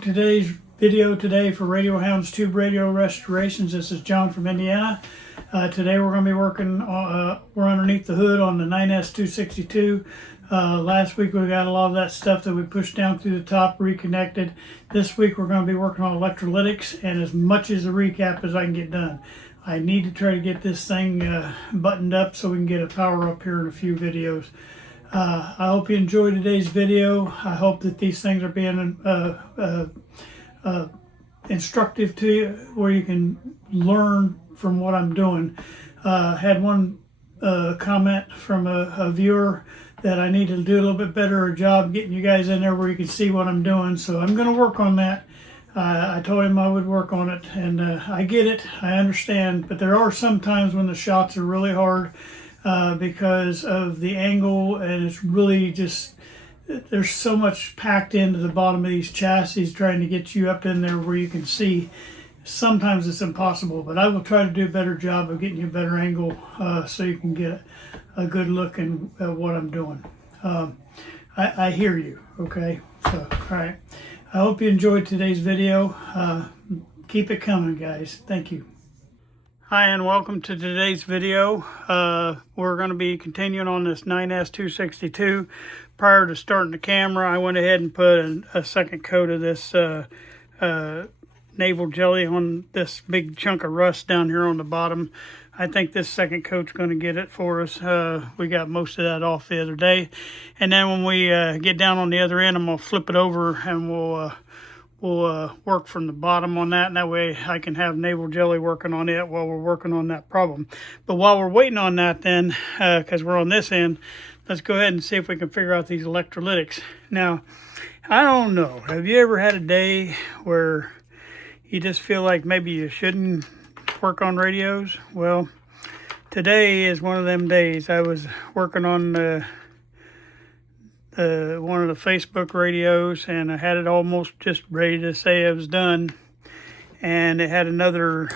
welcome to today's video for Radio Hound's Tube Radio Restorations. This is John from Indiana. Today we're going to be working on, we're underneath the hood on the 9S262. Last week we got a lot of that stuff that we pushed down through the top reconnected. This week we're going to be working on electrolytics and as much as a recap as I can get done. I need to try to get this thing buttoned up so we can get a power up here in a few videos. I hope you enjoyed today's video. I hope that these things are being instructive to you, where you can learn from what I'm doing. Had one comment from a viewer that I need to do a little bit better job getting you guys in there where you can see what I'm doing. So I'm going to work on that. I told him I would work on it, and I get it, I understand, but there are some times when the shots are really hard because of the angle, and it's really just, there's so much packed into the bottom of these chassis trying to get you up in there where you can see. Sometimes it's impossible, but I will try to do a better job of getting you a better angle so you can get a good look at what I'm doing. I hear you, okay? So, all right. I hope you enjoyed today's video. Keep it coming, guys. Thank you. Hi, and welcome to today's video. We're going to be continuing on this 9S262. Prior to starting the camera, I went ahead and put a second coat of this naval jelly on this big chunk of rust down here on the bottom. I think this second coat's going to get it for us. We got most of that off the other day. And then when we get down on the other end, I'm going to flip it over and we'll work from the bottom on that. And that way I can have naval jelly working on it while we're working on that problem. But while we're waiting on that then, because we're on this end, let's go ahead and see if we can figure out these electrolytics. Now, I don't know. Have you ever had a day where you just feel like maybe you shouldn't work on radios? Well, today is one of them days. I was working on one of the Facebook radios, and I had it almost just ready to say it was done, and it had another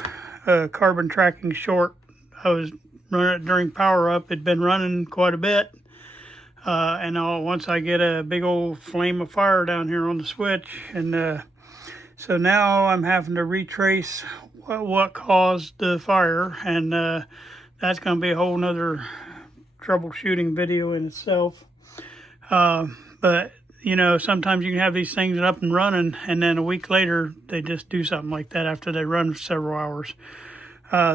carbon tracking short. I was running it during power up. It'd been running quite a bit, and once I get a big old flame of fire down here on the switch, and so now I'm having to retrace what caused the fire, and that's going to be a whole nother troubleshooting video in itself. But you know, sometimes you can have these things up and running, and then a week later they just do something like that after they run for several hours.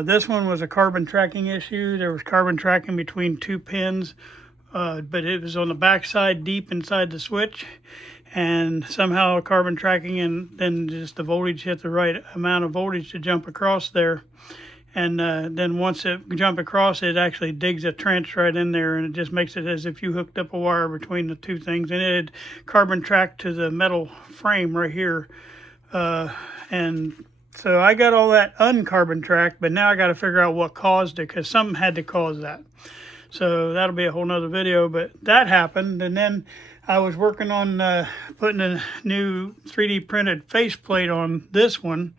This one was a carbon tracking issue. There was carbon tracking between two pins, but it was on the back side deep inside the switch, and somehow carbon tracking, and then just the voltage hit the right amount of voltage to jump across there. And then once it jumps across, it actually digs a trench right in there, and it just makes it as if you hooked up a wire between the two things. And it had carbon tracked to the metal frame right here. And so I got all that uncarbon tracked, but now I got to figure out what caused it, because something had to cause that. So that'll be a whole nother video, but that happened. And then I was working on putting a new 3D printed faceplate on this one,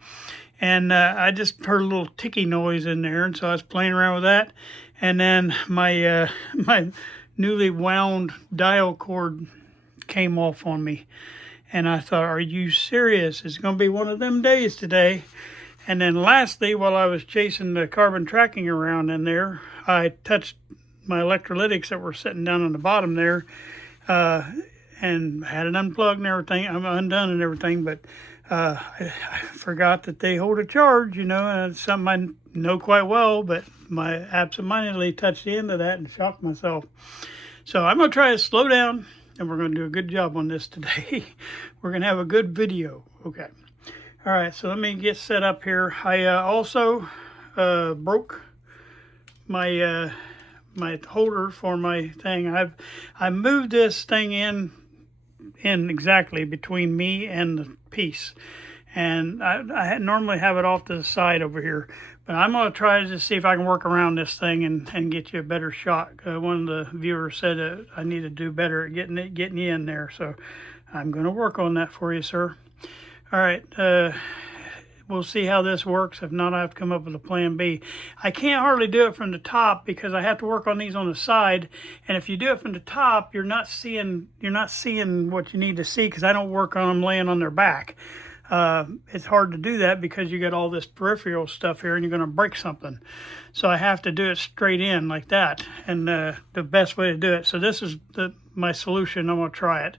and I just heard a little ticky noise in there, and so I was playing around with that, and then my my newly wound dial cord came off on me, and I thought, are you serious? It's going to be one of them days today. And then lastly, while I was chasing the carbon tracking around in there, I touched my electrolytics that were sitting down on the bottom there, and had it unplugged and everything. I'm undone and everything, but I forgot that they hold a charge, you know, and it's something I know quite well, but I absentmindedly touched the end of that and shocked myself. So I'm going to try to slow down, and we're going to do a good job on this today. We're going to have a good video. Okay. All right, so let me get set up here. I also broke my my holder for my thing. I moved this thing in exactly between me and the piece, and I normally have it off to the side over here, but I'm going to try to see if I can work around this thing and get you a better shot. One of the viewers said I need to do better at getting you in there, so I'm going to work on that for you, sir. All right, we'll see how this works. If not, I have to come up with a plan B. I can't hardly do it from the top because I have to work on these on the side. And if you do it from the top, you're not seeing what you need to see, because I don't work on them laying on their back. It's hard to do that because you got all this peripheral stuff here and you're going to break something. So I have to do it straight in like that, and the best way to do it. So this is my solution. I'm going to try it,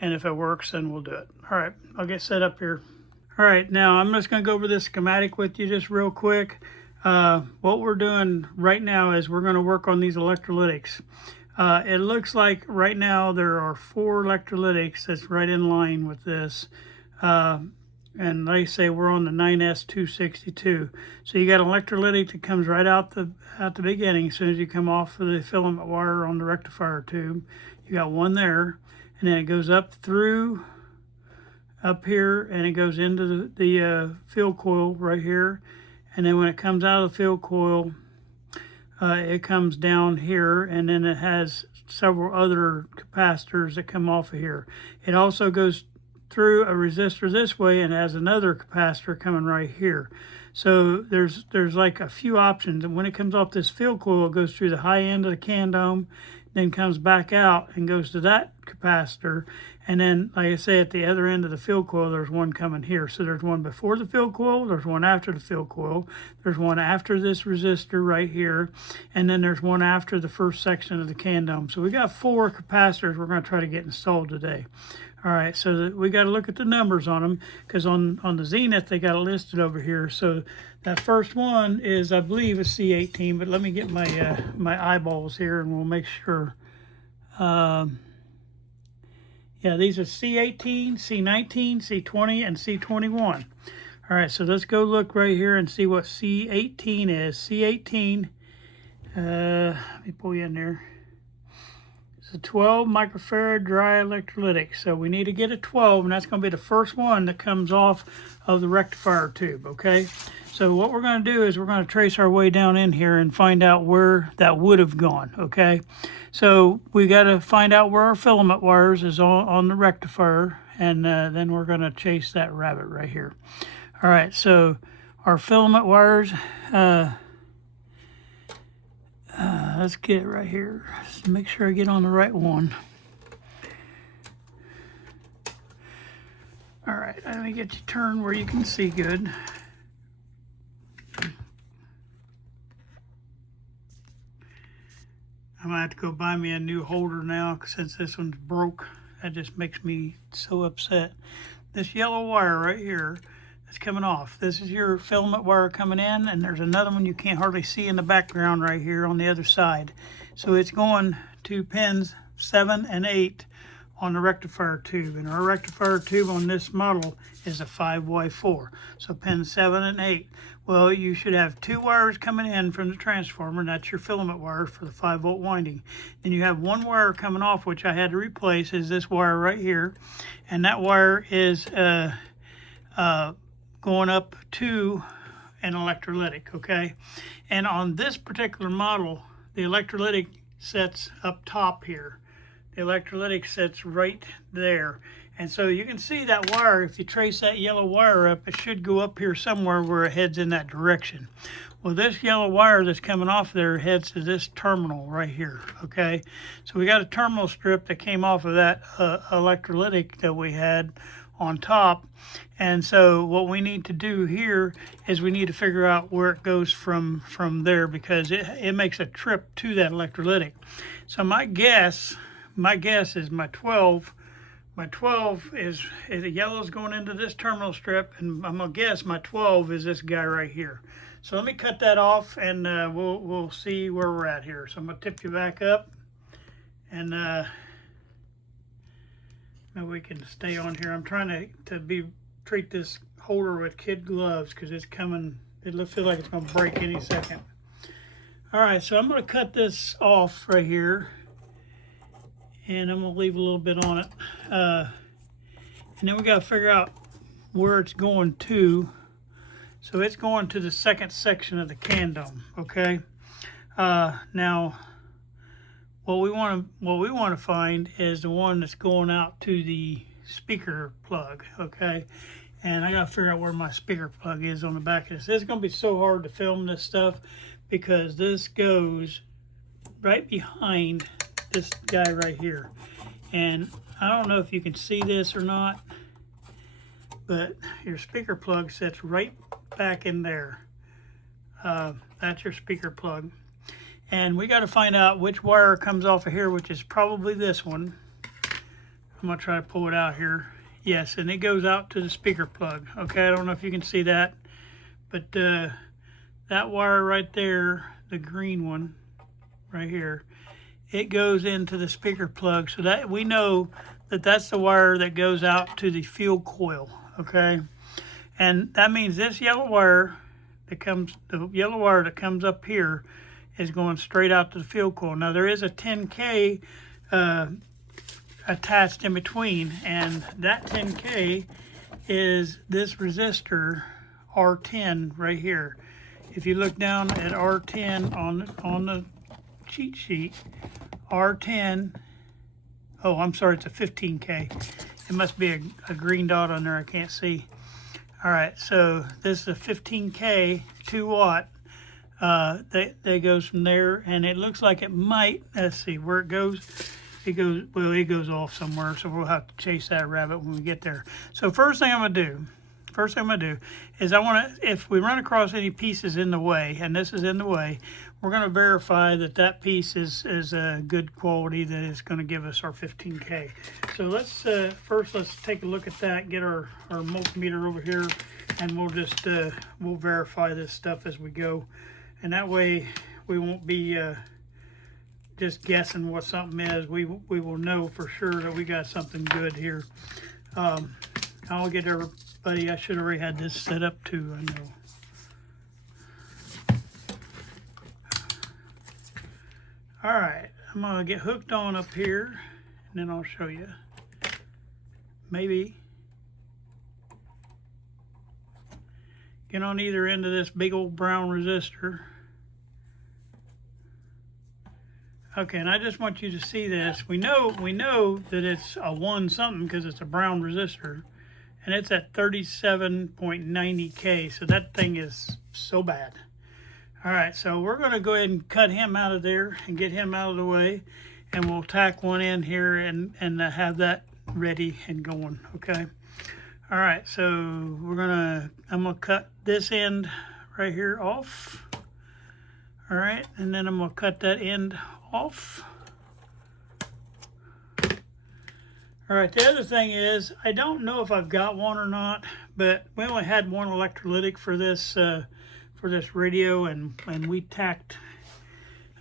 and if it works, then we'll do it. All right, I'll get set up here. All right, now I'm just going to go over this schematic with you just real quick. What we're doing right now is we're going to work on these electrolytics. It looks like right now there are 4 electrolytics that's right in line with this. And they say we're on the 9S262. So you got an electrolytic that comes right out the beginning as soon as you come off of the filament wire on the rectifier tube. You got one there, and then it goes up through up here, and it goes into the field coil right here. And then when it comes out of the field coil, it comes down here, and then it has several other capacitors that come off of here. It also goes through a resistor this way and has another capacitor coming right here. So there's like a few options, and when it comes off this field coil, it goes through the high end of the can dome, then comes back out and goes to that capacitor, and then, like I say, at the other end of the field coil, there's one coming here. So there's one before the field coil, there's one after the field coil, there's one after this resistor right here, and then there's one after the first section of the can dome. So we got 4 capacitors we're going to try to get installed today. All right, so we got to look at the numbers on them, because on the Zenith, they got it listed over here. So that first one is, I believe, a C18, but let me get my my eyeballs here and we'll make sure. Yeah, these are C18, C19, C20, and C21. All right, so let's go look right here and see what C18 is. C18, let me pull you in there. It's a 12 microfarad dry electrolytic. So we need to get a 12, and that's going to be the first one that comes off of the rectifier tube, okay? So what we're going to do is we're going to trace our way down in here and find out where that would have gone, okay? So we got to find out where our filament wires is on the rectifier, and then we're going to chase that rabbit right here. All right, so our filament wires, let's get it right here. Just make sure I get on the right one. All right, let me get you turned where you can see good. I'm gonna have to go buy me a new holder now, since this one's broke. That just makes me so upset. This yellow wire right here that's coming off, this is your filament wire coming in, and there's another one you can't hardly see in the background right here on the other side. So it's going to pins 7 and 8 on the rectifier tube, and our rectifier tube on this model is a 5Y4. So pins 7 and 8. Well, you should have 2 wires coming in from the transformer, and that's your filament wire for the 5-volt winding. Then you have 1 wire coming off, which I had to replace, is this wire right here, and that wire is going up to an electrolytic, okay? And on this particular model, the electrolytic sets up top here. The electrolytic sets right there. And so you can see that wire, if you trace that yellow wire up, it should go up here somewhere where it heads in that direction. Well, this yellow wire that's coming off there heads to this terminal right here, okay? So we got a terminal strip that came off of that electrolytic that we had on top. And so what we need to do here is we need to figure out where it goes from there, because it makes a trip to that electrolytic. So my guess is my 12 is the yellow's going into this terminal strip, and I'm gonna guess my 12 is this guy right here. So let me cut that off, and we'll see where we're at here. So I'm gonna tip you back up, and maybe we can stay on here. I'm trying to treat this holder with kid gloves, because it's coming. It'll feel like it's gonna break any second. All right, so I'm gonna cut this off right here, and I'm gonna leave a little bit on it. And then we gotta figure out where it's going to. So it's going to the second section of the can dome, okay? Now, what we want to find is the one that's going out to the speaker plug, okay? And I gotta figure out where my speaker plug is on the back of this. It's gonna be so hard to film this stuff because this goes right behind this guy right here. And I don't know if you can see this or not, but your speaker plug sits right back in there. That's your speaker plug. And we got to find out which wire comes off of here, which is probably this one. I'm going to try to pull it out here. Yes, and it goes out to the speaker plug. Okay, I don't know if you can see that, but that wire right there, the green one right here, it goes into the speaker plug. So that we know that that's the wire that goes out to the fuel coil. Okay, and that means this yellow wire that comes, the yellow wire that comes up here, is going straight out to the fuel coil. Now there is a 10K attached in between, and that 10K is this resistor R10 right here. If you look down at R10 on the cheat sheet, R10, oh, I'm sorry, it's a 15K. It must be a green dot on there I can't see. All right, so this is a 15K 2 watt. That goes from there, and it looks like it might, let's see where it goes. It goes off somewhere, so we'll have to chase that rabbit when we get there. So first thing I'm gonna do is if we run across any pieces in the way, and this is in the way, we're gonna verify that that piece is a good quality, that is gonna give us our 15K. So let's let's take a look at that, get our multimeter over here, and we'll just we'll verify this stuff as we go. And that way we won't be just guessing what something is. We will know for sure that we got something good here. I'll get everybody, I should have already had this set up too, I know. All right, I'm gonna get hooked on up here, and then I'll show you. Maybe get on either end of this big old brown resistor. Okay, and I just want you to see this. We know that it's a 1 something because it's a brown resistor, and it's at 37.90K, so that thing is so bad. All right, so we're gonna go ahead and cut him out of there and get him out of the way, and we'll tack one in here and have that ready and going, okay? All right, so I'm gonna cut this end right here off. All right, and then I'm gonna cut that end off. All right, the other thing is, I don't know if I've got one or not, but we only had one electrolytic for this radio, and we tacked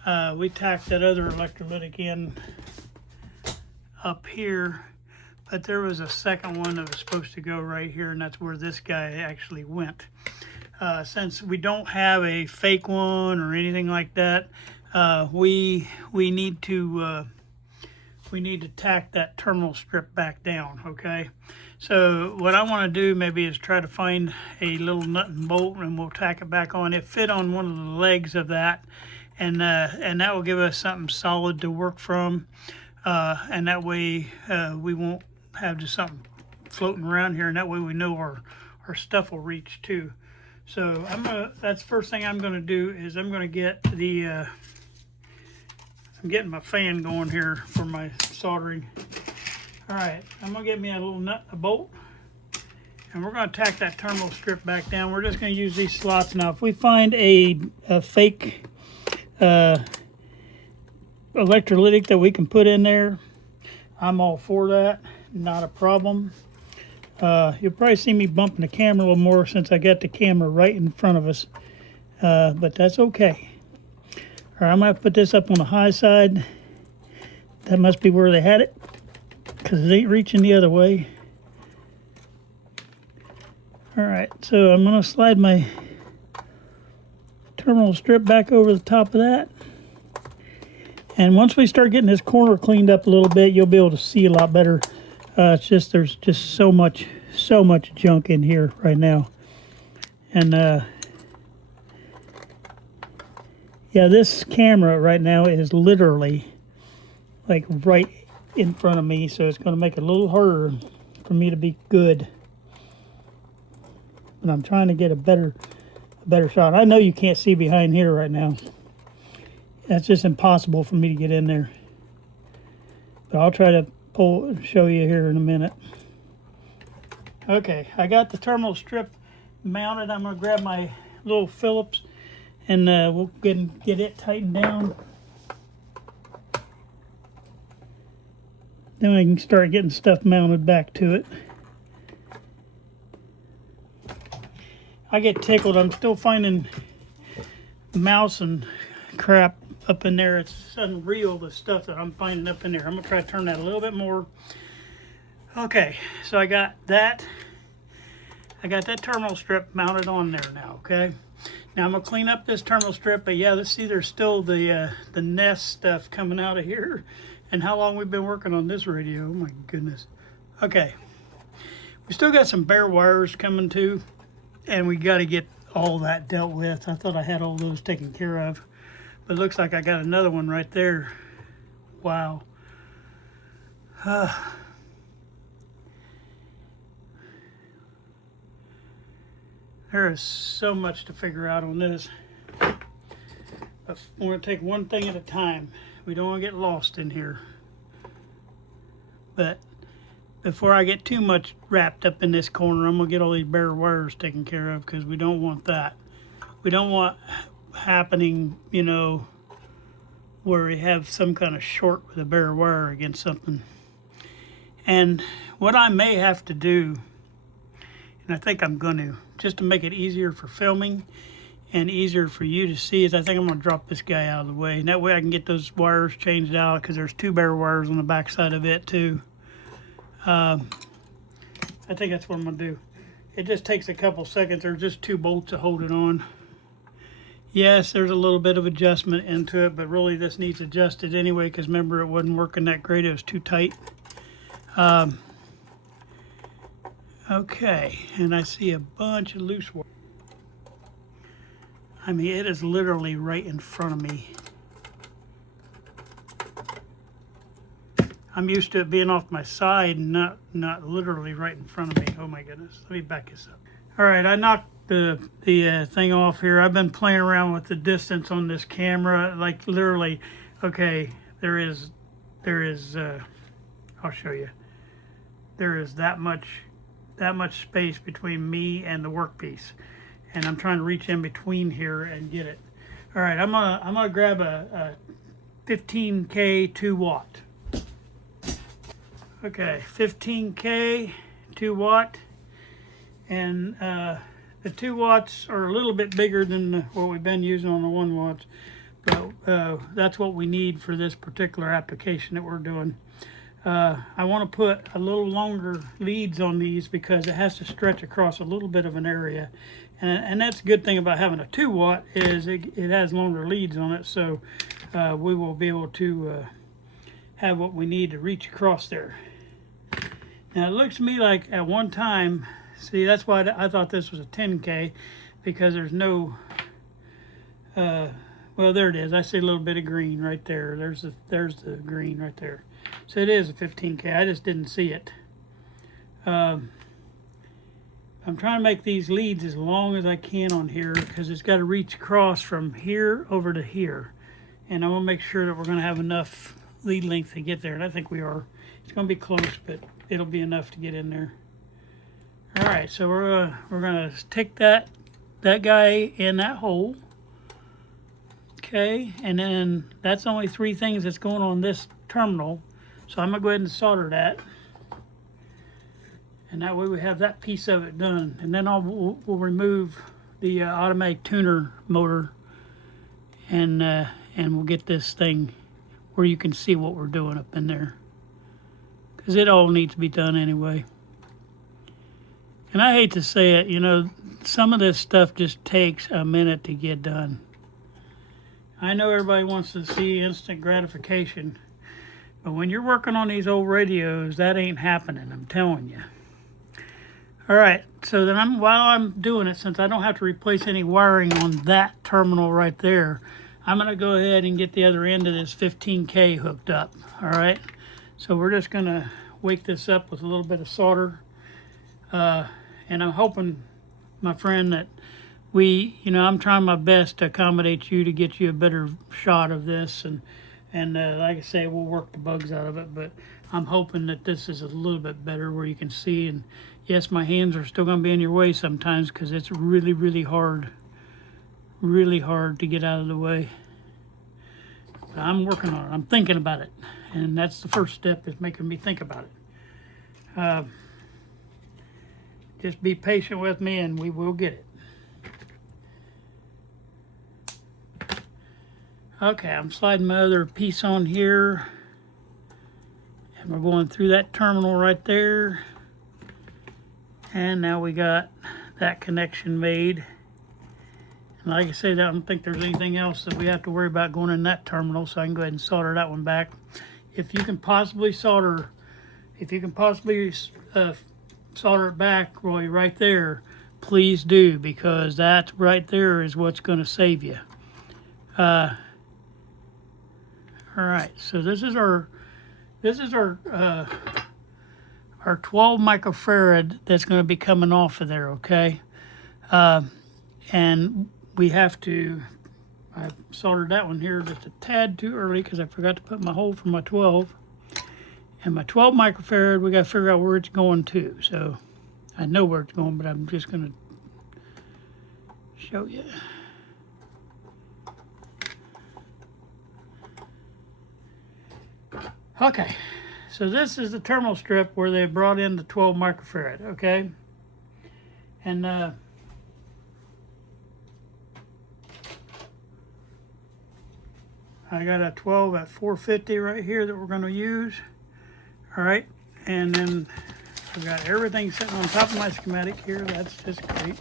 that other electrolytic in up here, but there was a second one that was supposed to go right here, and that's where this guy actually went. Since we don't have a fake one or anything like that, we need to tack that terminal strip back down. Okay, so what I want to do maybe is try to find a little nut and bolt, and we'll tack it back on. It fit on one of the legs of that, and that will give us something solid to work from, and that way we won't have just something floating around here, and that way we know our stuff will reach too. So that's the first thing I'm gonna do is I'm gonna get the I'm getting my fan going here for my soldering. All right, I'm gonna get me a little nut and a bolt, and we're gonna tack that terminal strip back down. We're just gonna use these slots. Now if we find a fake electrolytic that we can put in there, I'm all for that, not a problem. You'll probably see me bumping the camera a little more since I got the camera right in front of us, but that's okay. All right, I'm gonna have to put this up on the high side. That must be where they had it, because it ain't reaching the other way. All right, so I'm gonna slide my terminal strip back over the top of that. And once we start getting this corner cleaned up a little bit, you'll be able to see a lot better. It's just, there's just so much junk in here right now. And yeah, this camera right now is literally like right in front of me, so it's going to make it a little harder for me to be good. but I'm trying to get a better shot. I know you can't see behind here right now. That's just impossible for me to get in there. But I'll try to show you here in a minute. Okay, I got the terminal strip mounted. I'm going to grab my little Phillips and we'll get it tightened down. Then I can start getting stuff mounted back to it. I get tickled. I'm still finding mouse and crap up in there. It's unreal, the stuff that I'm finding up in there. I'm going to try to turn that a little bit more. Okay, so I got that. I got that terminal strip mounted on there now, okay? Now I'm going to clean up this terminal strip, but yeah, let's see, there's still the nest stuff coming out of here. And how long we've been working on this radio, oh my goodness. Okay, we still got some bare wires coming too, and we got to get all that dealt with. I thought I had all those taken care of, but it looks like I got another one right there. Wow. There is so much to figure out on this. But we're going to take one thing at a time. We don't want to get lost in here. But before I get too much wrapped up in this corner, I'm going to get all these bare wires taken care of, because we don't want that. We don't want happening, you know, where we have some kind of short with a bare wire against something. And what I may have to do, and I think I'm going to, just to make it easier for filming and easier for you to see, is I think I'm going to drop this guy out of the way. And that way I can get those wires changed out, because there's two bare wires on the back side of it too. I think that's what I'm going to do. It just takes a couple seconds. There's just two bolts to hold it on. Yes, there's a little bit of adjustment into it, but really this needs adjusted anyway, because remember, it wasn't working that great. It was too tight. Okay, and I see a bunch of loose wire. I mean, it is literally right in front of me. I'm used to it being off my side and not literally right in front of me. Oh my goodness. Let me back this up. All right, I knocked the thing off here. I've been playing around with the distance on this camera, like literally. Okay, there is I'll show you. There is that much space between me and the workpiece, and I'm trying to reach in between here and get it. All right, I'm gonna grab a 15K 2 watt. Okay, 15K 2 watt, and the 2 watts are a little bit bigger than what we've been using on the 1 watts, but that's what we need for this particular application that we're doing. I want to put a little longer leads on these, because it has to stretch across a little bit of an area, and that's a good thing about having a 2 watt is it has longer leads on it, so we will be able to have what we need to reach across there. Now it looks to me like at one time, see, that's why I thought this was a 10K, because there's no well, there it is. I see a little bit of green right there. There's the green right there. So it is a 15K. I just didn't see it. I'm trying to make these leads as long as I can on here, because it's got to reach across from here over to here. And I want to make sure that we're going to have enough lead length to get there. And I think we are. It's going to be close, but it'll be enough to get in there. All right, so we're going to stick that guy in that hole. Okay, and then that's only 3 things that's going on this terminal. So I'm going to go ahead and solder that. And that way we have that piece of it done. And then we'll remove the automatic tuner motor, and we'll get this thing where you can see what we're doing up in there, because it all needs to be done anyway. And I hate to say it, you know, some of this stuff just takes a minute to get done. I know everybody wants to see instant gratification, but when you're working on these old radios, that ain't happening, I'm telling you. All right, so then while I'm doing it, since I don't have to replace any wiring on that terminal right there, I'm going to go ahead and get the other end of this 15K hooked up. All right, so we're just going to wake this up with a little bit of solder, and I'm hoping my friend, that I'm trying my best to accommodate you to get you a better shot of this, and like I say, we'll work the bugs out of it, but I'm hoping that this is a little bit better where you can see. And yes, my hands are still going to be in your way sometimes because it's really, really hard to get out of the way. But I'm working on it. I'm thinking about it, and that's the first step, is making me think about it. Just be patient with me, and we will get it. Okay, I'm sliding my other piece on here, and we're going through that terminal right there. And now we got that connection made. And like I said, I don't think there's anything else that we have to worry about going in that terminal, so I can go ahead and solder that one back. If you can possibly solder it back, Roy, right there, please do, because that right there is what's going to save you. All right, so this is our 12 microfarad that's going to be coming off of there, okay? And we have to, I soldered that one here just a tad too early because I forgot to put my hole for my 12. And my 12 microfarad, we got to figure out where it's going to. So I know where it's going, but I'm just going to show you. Okay, so this is the terminal strip where they brought in the 12 microfarad, okay? And I got a 12 at 450 right here that we're going to use. All right, and then I've got everything sitting on top of my schematic here. That's just great.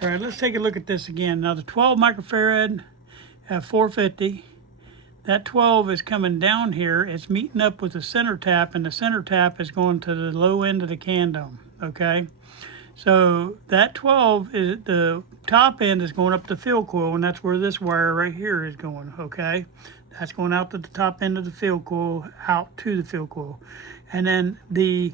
All right, let's take a look at this again. Now the 12 microfarad at 450. That 12 is coming down here. It's meeting up with the center tap, and the center tap is going to the low end of the can dome, okay? So that 12, is the top end is going up the field coil, and that's where this wire right here is going, okay? That's going out to the top end of the field coil, out to the field coil. And then the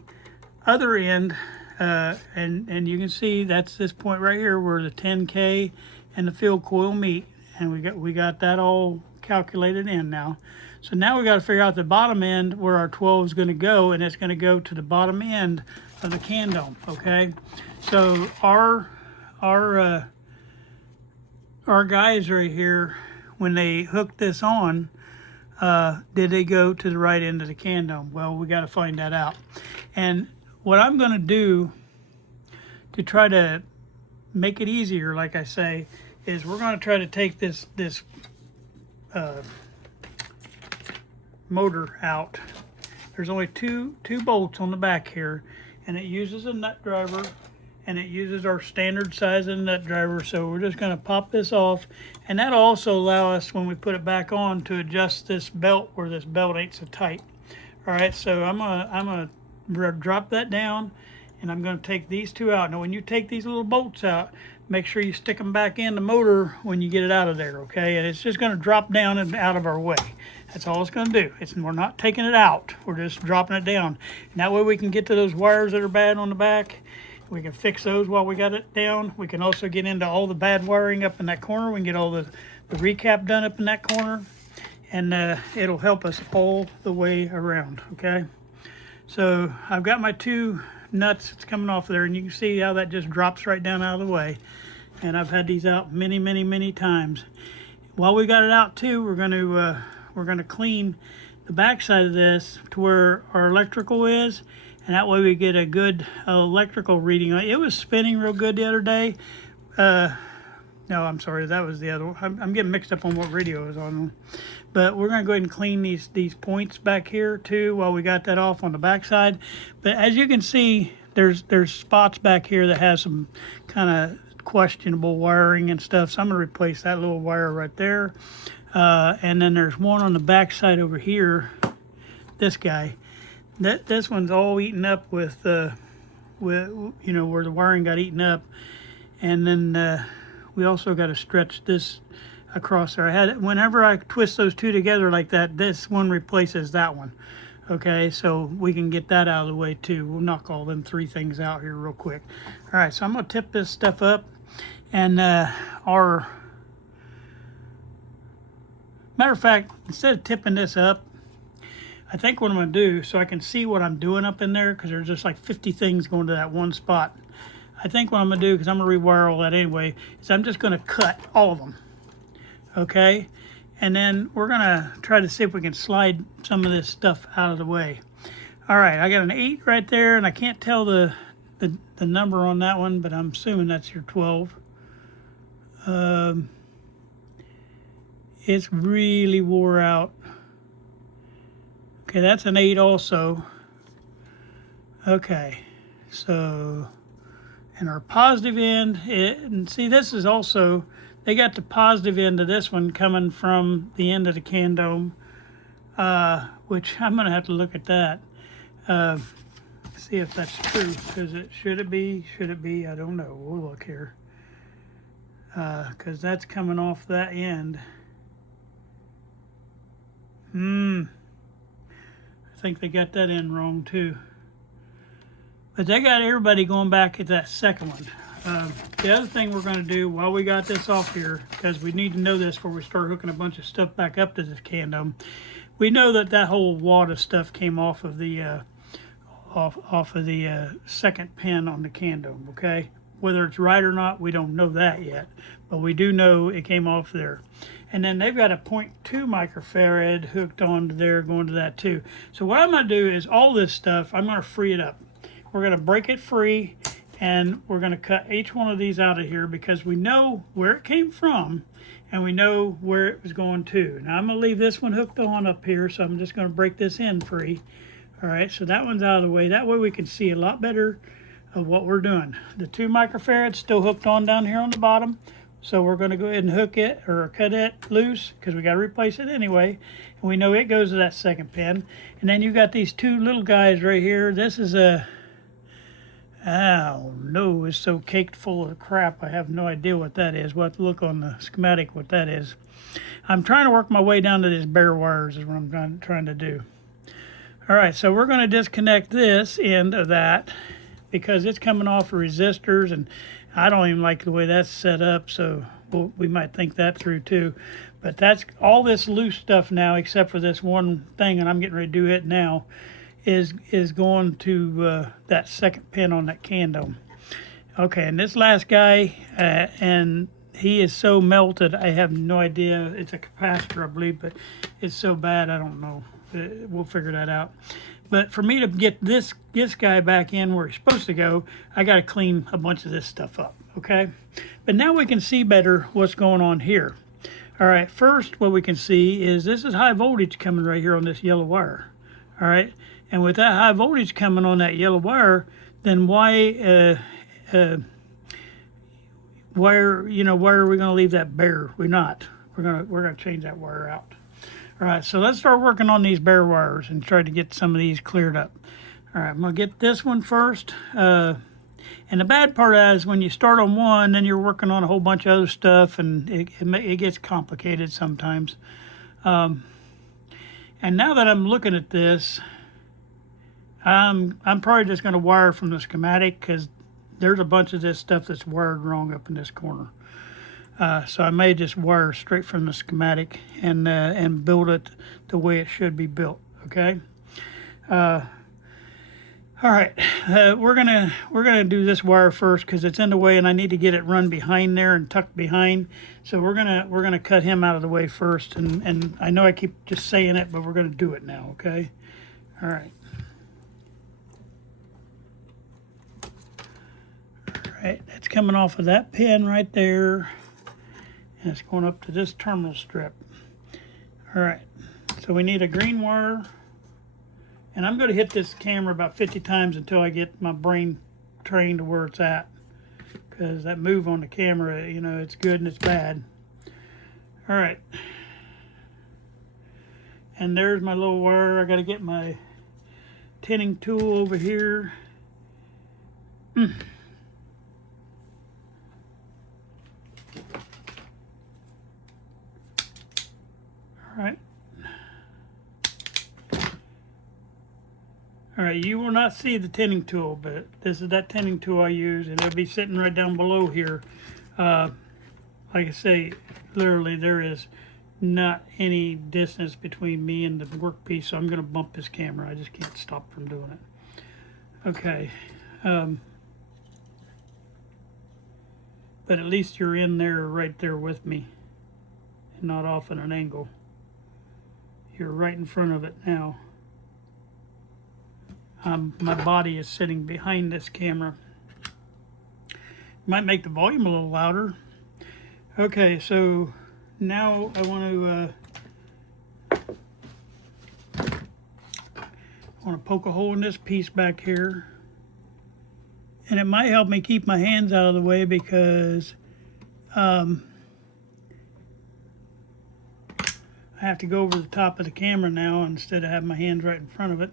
other end, and you can see that's this point right here where the 10K and the field coil meet, and we got that all calculated in now. So now we got to figure out the bottom end where our 12 is going to go, and it's going to go to the bottom end of the can dome, okay? So our guys right here, when they hooked this on, did they go to the right end of the can dome? Well, we got to find that out. And what I'm going to do to try to make it easier, like I say, is we're going to try to take this motor out. There's only two bolts on the back here, and it uses a nut driver, and it uses our standard size of nut driver. So we're just going to pop this off, and that'll also allow us, when we put it back on, to adjust this belt where this belt ain't so tight. All right, so I'm gonna drop that down, and I'm going to take these two out. Now when you take these little bolts out, make sure you stick them back in the motor when you get it out of there, okay? And it's just going to drop down and out of our way. That's all it's going to do. We're not taking it out. We're just dropping it down. And that way we can get to those wires that are bad on the back. We can fix those while we got it down. We can also get into all the bad wiring up in that corner. We can get all the recap done up in that corner. And it'll help us all the way around, okay? So I've got my two nuts that's coming off there, and you can see how that just drops right down out of the way. And I've had these out many times. While we got it out too, we're going to clean the back side of this to where our electrical is, and that way we get a good electrical reading. It was spinning real good the other day. No, I'm sorry, that was the other one. I'm getting mixed up on what radio is on. But we're going to go ahead and clean these points back here too while we got that off on the back side. But as you can see, there's spots back here that have some kind of questionable wiring and stuff. So I'm going to replace that little wire right there. And then there's one on the back side over here, this guy. This one's all eaten up with where the wiring got eaten up. And then we also got to stretch this across there. Whenever I twist those two together like that, this one replaces that one. Okay, so we can get that out of the way too. We'll knock all them three things out here real quick. All right, so I'm gonna tip this stuff up, and our matter of fact, instead of tipping this up, I think what I'm gonna do, so I can see what I'm doing up in there, because there's just like 50 things going to that one spot. I think what I'm gonna do, because I'm gonna rewire all that anyway, is I'm just gonna cut all of them. Okay, and then we're gonna try to see if we can slide some of this stuff out of the way. All right, I got an 8 right there, and I can't tell the number on that one, but I'm assuming that's your 12. It's really wore out. Okay, that's an 8 also. Okay, so, and our positive end, and see, this is also, they got the positive end of this one coming from the end of the can dome, which I'm going to have to look at that. See if that's true, because should it be, I don't know. We'll look here, because that's coming off that end. I think they got that end wrong too. But they got everybody going back at that second one. The other thing we're going to do while we got this off here, because we need to know this before we start hooking a bunch of stuff back up to this can dome. We know that that whole wad of stuff came off of the second pin on the can dome. Okay, whether it's right or not, we don't know that yet, but we do know it came off there. And then they've got a 0.2 microfarad hooked onto there, going to that too. So what I'm going to do is all this stuff, I'm going to free it up. We're going to break it free, and we're going to cut each one of these out of here, because we know where it came from and we know where it was going to. Now I'm going to leave this one hooked on up here, so I'm just going to break this end free. All right, so that one's out of the way. That way we can see a lot better of what we're doing. The 2 microfarads still hooked on down here on the bottom. So we're going to go ahead and hook it or cut it loose, because we got to replace it anyway. And we know it goes to that second pin. And then you got these 2 little guys right here. This is a, oh no, it's so caked full of crap. I have no idea what that is. We'll have to look on the schematic what that is. I'm trying to work my way down to these bare wires is what I'm trying to do. All right, so we're going to disconnect this end of that, because it's coming off of resistors, and I don't even like the way that's set up, so we might think that through too. But that's all this loose stuff now, except for this one thing, and I'm getting ready to do it now, is going to that second pin on that can dome. Okay, and this last guy, and he is so melted, I have no idea. It's a capacitor, I believe, but it's so bad, I don't know. We'll figure that out. But for me to get this guy back in where he's supposed to go, I got to clean a bunch of this stuff up, okay? But now we can see better what's going on here. All right, first what we can see is this is high voltage coming right here on this yellow wire, all right? And with that high voltage coming on that yellow wire, then why are we going to leave that bare? We're not. We're gonna change that wire out. All right, so let's start working on these bare wires and try to get some of these cleared up. All right, I'm going to get this one first. And the bad part is when you start on one, then you're working on a whole bunch of other stuff, and it gets complicated sometimes. And now that I'm looking at this, I'm probably just going to wire from the schematic, because there's a bunch of this stuff that's wired wrong up in this corner. So I may just wire straight from the schematic and build it the way it should be built. Okay. All right. We're gonna do this wire first, because it's in the way, and I need to get it run behind there and tucked behind. So we're gonna cut him out of the way first. And I know I keep just saying it, but we're gonna do it now. Okay. All right. All right. That's coming off of that pin right there. And it's going up to this terminal strip. All right, so we need a green wire. And I'm going to hit this camera about 50 times until I get my brain trained to where it's at. Because that move on the camera, you know, it's good and it's bad. All right. And there's my little wire. I got to get my tinning tool over here. All right. All right, you will not see the tinning tool, but this is that tinning tool I use, and it'll be sitting right down below here. Like I say, literally there is not any distance between me and the workpiece, so I'm going to bump this camera. I just can't stop from doing it. Okay. But at least you're in there, right there with me, and not off at an angle. You're right in front of it now. My body is sitting behind this camera. Might make the volume a little louder. Okay, so now I want to poke a hole in this piece back here. And it might help me keep my hands out of the way because I have to go over the top of the camera now instead of having my hands right in front of it.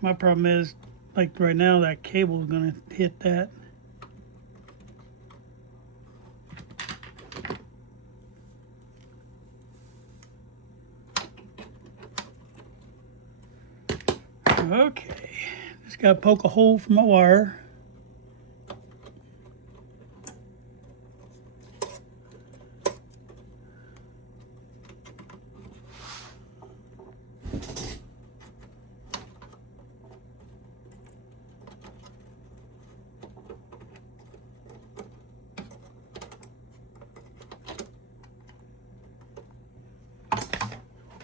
My problem is, like right now, that cable is going to hit that. Okay, just got to poke a hole for my wire.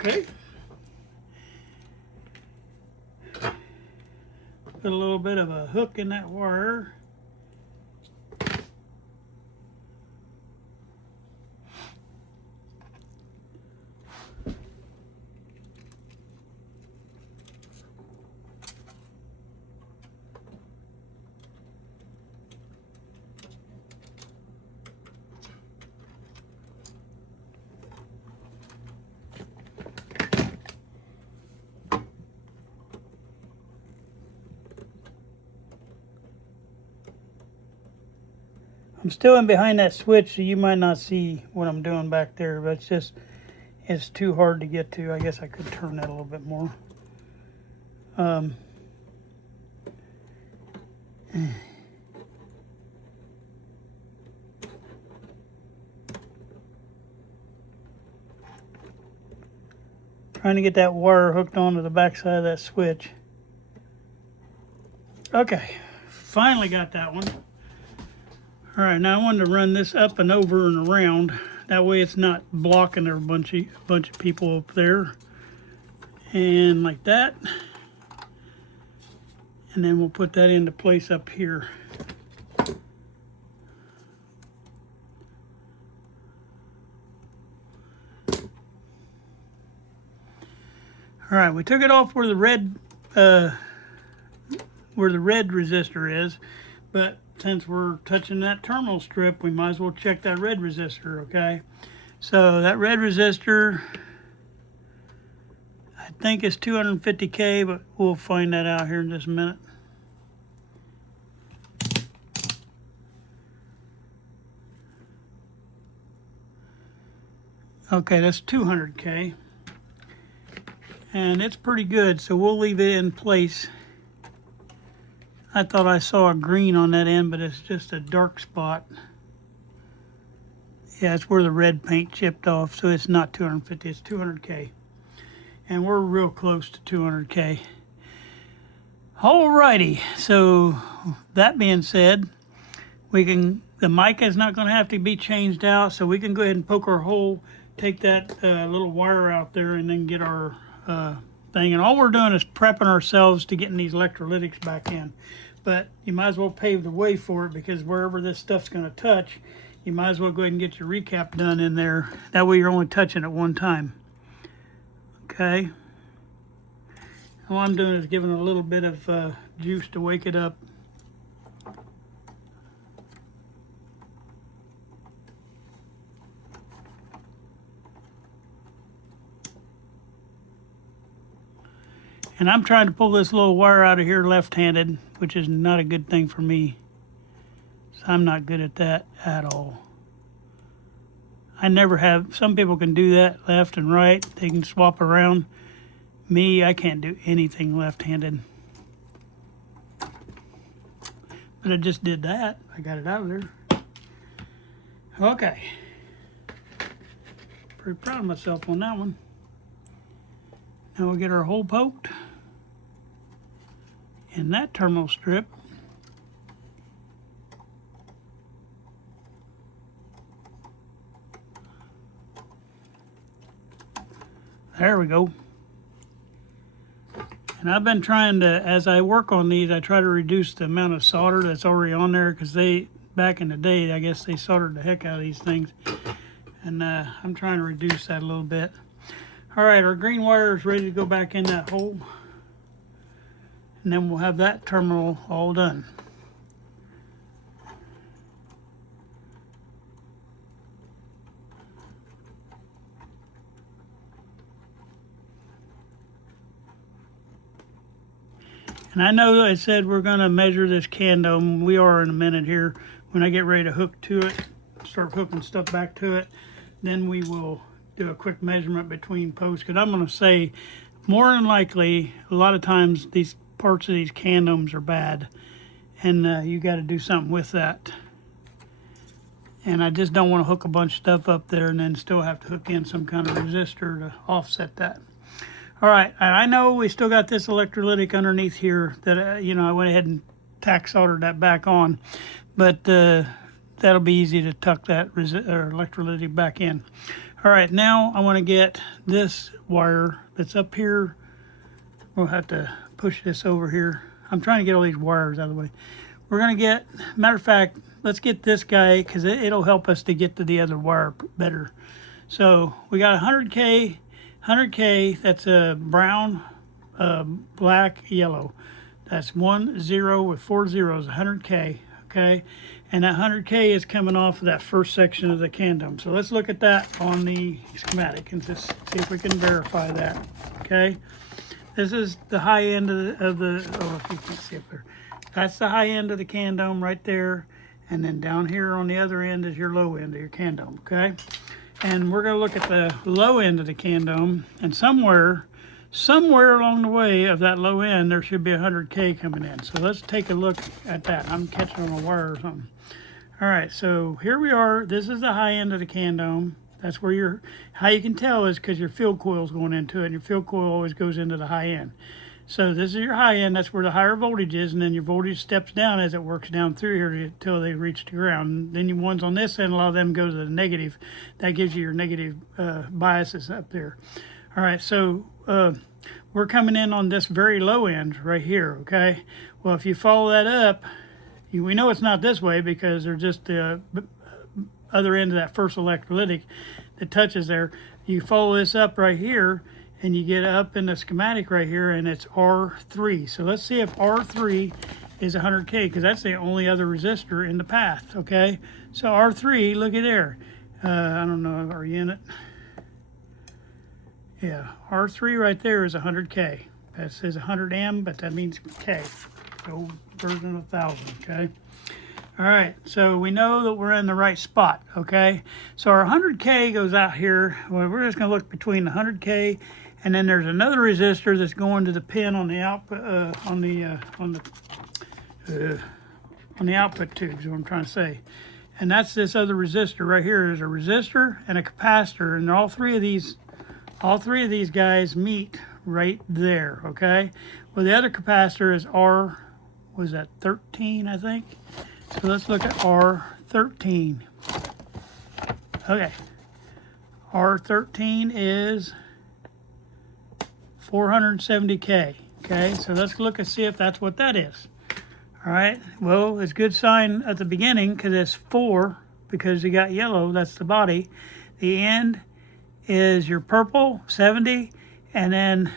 Okay. Put a little bit of a hook in that wire. I'm still in behind that switch, so you might not see what I'm doing back there, but it's too hard to get to. I guess I could turn that a little bit more. Trying to get that wire hooked onto the back side of that switch. Okay, finally got that one. All right, now I wanted to run this up and over and around. That way it's not blocking a bunch of people up there. And like that. And then we'll put that into place up here. All right, we took it off where the red resistor is, but since we're touching that terminal strip, we might as well check that red resistor, okay? So that red resistor, I think it's 250K, but we'll find that out here in just a minute. Okay, that's 200K. And it's pretty good, so we'll leave it in place. I thought I saw a green on that end, but it's just a dark spot. Yeah, it's where the red paint chipped off, so it's not 250, it's 200K. And we're real close to 200K. Alrighty, so that being said, the mic is not going to have to be changed out, so we can go ahead and poke our hole, take that little wire out there, and then get our thing. And all we're doing is prepping ourselves to getting these electrolytics back in. But you might as well pave the way for it, because wherever this stuff's going to touch, you might as well go ahead and get your recap done in there. That way you're only touching it one time. Okay. All I'm doing is giving it a little bit of juice to wake it up. And I'm trying to pull this little wire out of here left-handed, which is not a good thing for me. So I'm not good at that at all. I never have. Some people can do that left and right. They can swap around. Me, I can't do anything left-handed. But I just did that. I got it out of there. Okay. Pretty proud of myself on that one. Now we'll get our hole poked in that terminal strip. There we go. And I've been trying to, as I work on these, I try to reduce the amount of solder that's already on there, because back in the day, I guess they soldered the heck out of these things. And I'm trying to reduce that a little bit. All right, our green wire is ready to go back in that hole. And then we'll have that terminal all done. And I know I said we're going to measure this can dome. We are in a minute here. When I get ready to hook to it, start hooking stuff back to it, then we will do a quick measurement between posts. Because I'm going to say, more than likely, a lot of times these parts of these can domes are bad. And you got to do something with that. And I just don't want to hook a bunch of stuff up there and then still have to hook in some kind of resistor to offset that. All right, and I know we still got this electrolytic underneath here that, I went ahead and tack soldered that back on, but that'll be easy to tuck that electrolytic back in. All right, now I want to get this wire that's up here. We'll have to push this over here. I'm trying to get all these wires out of the way. We're going to get, matter of fact, let's get this guy, because it'll help us to get to the other wire better. So we got 100K. 100K, that's a brown, black, yellow. That's 1 0 with 4 zeros, 100K, okay? And that 100K is coming off of that first section of the can dome. So let's look at that on the schematic and just see if we can verify that, okay? This is the high end of the oh, if you can see up there. That's the high end of the can dome right there. And then down here on the other end is your low end of your can dome, okay? And we're going to look at the low end of the can dome, and somewhere along the way of that low end, there should be 100K coming in. So let's take a look at that. I'm catching on a wire or something. All right, so here we are. This is the high end of the can dome. That's where how you can tell is because your field coil is going into it, and your field coil always goes into the high end. So this is your high end. That's where the higher voltage is, and then your voltage steps down as it works down through here until they reach the ground. And then your ones on this end, a lot of them go to the negative. That gives you your negative biases up there. All right, so we're coming in on this very low end right here, okay? Well, if you follow that up, we know it's not this way because they're just the other end of that first electrolytic that touches there. You follow this up right here, and you get up in the schematic right here, and it's R3. So let's see if R3 is 100K, because that's the only other resistor in the path, okay? So R3, look at there. I don't know, are you in it? Yeah, R3 right there is 100K. That says 100M, but that means K. So version of 1,000, okay? All right, so we know that we're in the right spot, okay? So our 100K goes out here. Well, we're just gonna look between the 100K, and then there's another resistor that's going to the pin on the output on the output tubes. Is what I'm trying to say, and that's this other resistor right here. There's a resistor and a capacitor, and all three of these guys meet right there. Okay. Well, the other capacitor is was that 13? I think. So let's look at R13. Okay. R13 is 470K. Okay, so let's look and see if that's what that is. All right, well, it's a good sign at the beginning because it's 4, because you got yellow, that's the body. The end is your purple, 70, and then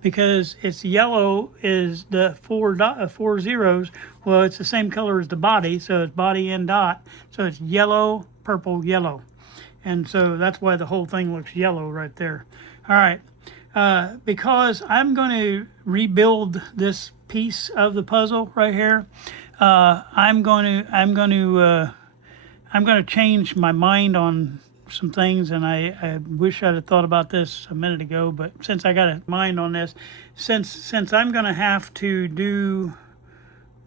because it's yellow is the 4 zeros, well, it's the same color as the body, so it's body end dot, so it's yellow, purple, yellow. And so that's why the whole thing looks yellow right there. All right. Because I'm going to rebuild this piece of the puzzle right here. I'm going to change my mind on some things, and I wish I'd have thought about this a minute ago. But since I got a mind on this, since I'm going to have to do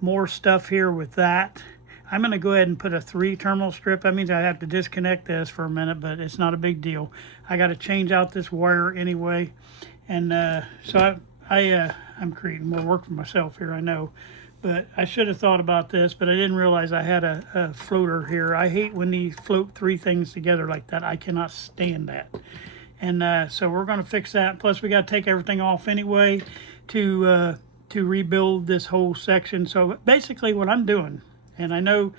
more stuff here with that. I'm going to go ahead and put a 3 terminal strip. That means I have to disconnect this for a minute, but it's not a big deal. I got to change out this wire anyway. And so I'm creating more work for myself here, I know. But I should have thought about this, but I didn't realize I had a floater here. I hate when these float 3 things together like that. I cannot stand that. And so we're going to fix that. Plus, we got to take everything off anyway to rebuild this whole section. So basically what I'm doing, and I know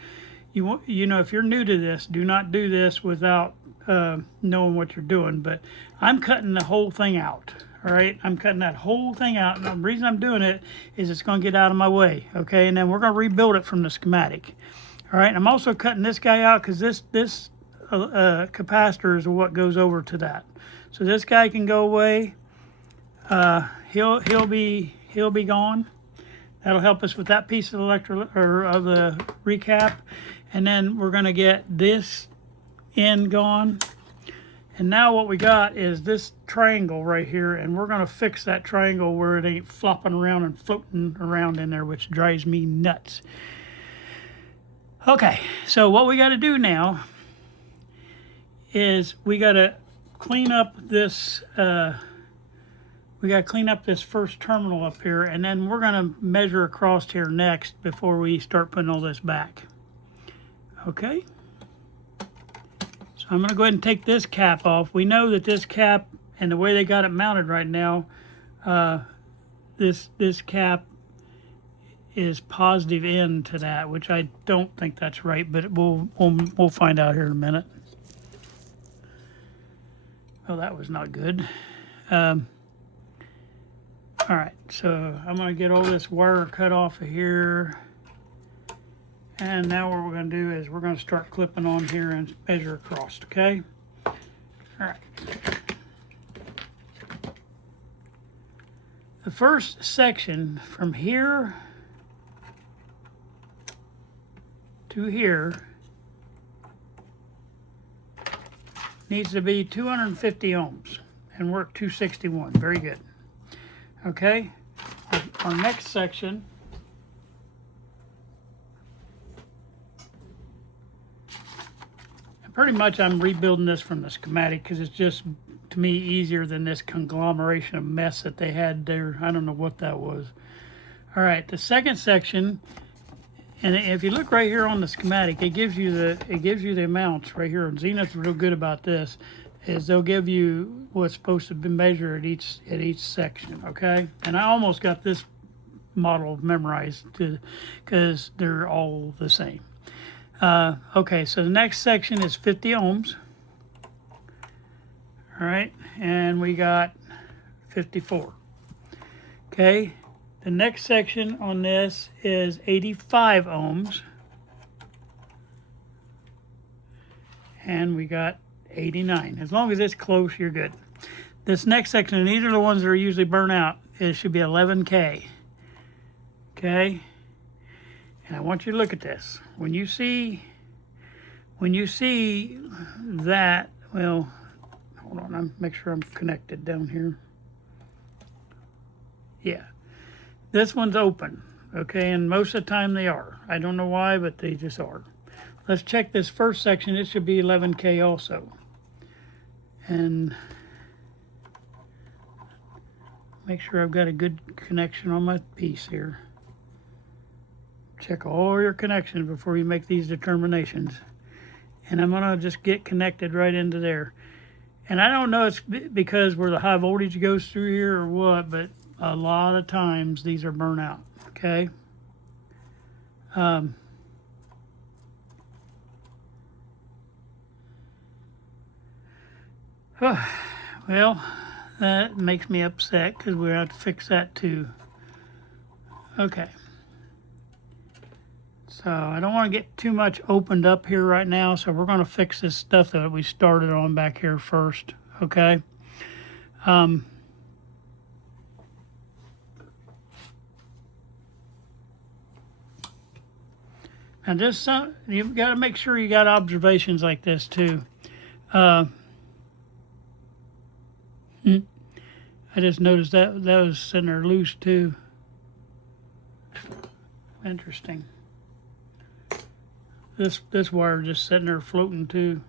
you know, if you're new to this, do not do this without knowing what you're doing. But I'm cutting the whole thing out. All right, I'm cutting that whole thing out. And the reason I'm doing it is it's going to get out of my way. Okay, and then we're going to rebuild it from the schematic. All right, I'm also cutting this guy out because this capacitor is what goes over to that. So this guy can go away. He'll be gone. That'll help us with that piece of the recap. And then we're going to get this end gone. And now what we got is this triangle right here, and we're going to fix that triangle where it ain't flopping around and floating around in there, which drives me nuts. Okay, so what we got to do now is we got to clean up this first terminal up here, and then we're going to measure across here next before we start putting all this back. Okay, so I'm going to go ahead and take this cap off. We know that this cap, and the way they got it mounted right now, this cap is positive end to that, which I don't think that's right, but we'll find out here in a minute. Oh, that was not good. All right, so I'm going to get all this wire cut off of here. And now what we're going to do is we're going to start clipping on here and measure across, okay? All right. The first section from here to here needs to be 250 ohms, and we're at 261. Very good. Okay, our next section pretty much I'm rebuilding this from the schematic because it's just, to me, easier than this conglomeration of mess that they had there. I don't know what that was. All right, the second section, and if you look right here on the schematic, it gives you the amounts right here. And Zenith's real good about this, is they'll give you what's supposed to be measured at each section. Okay, and I almost got this model memorized because they're all the same. Okay, so the next section is 50 ohms. All right, and we got 54. Okay, the next section on this is 85 ohms. And we got 89. As long as it's close, you're good. This next section, and these are the ones that are usually burnt out, it should be 11K. Okay? And I want you to look at this. When you see that, well, hold on, I'm make sure I'm connected down here. Yeah. This one's open, okay, and most of the time they are. I don't know why, but they just are. Let's check this first section. It should be 11K also. And make sure I've got a good connection on my piece here. Check all your connections before you make these determinations. And I'm going to just get connected right into there. And I don't know it's because where the high voltage goes through here or what, but a lot of times these are burnt out, okay? Well, that makes me upset because we have to fix that too. Okay. So I don't want to get too much opened up here right now, so we're going to fix this stuff that we started on back here first, okay? Now just you've got to make sure you got observations like this too. I just noticed that was sitting there loose too. Interesting. This wire just sitting there floating too.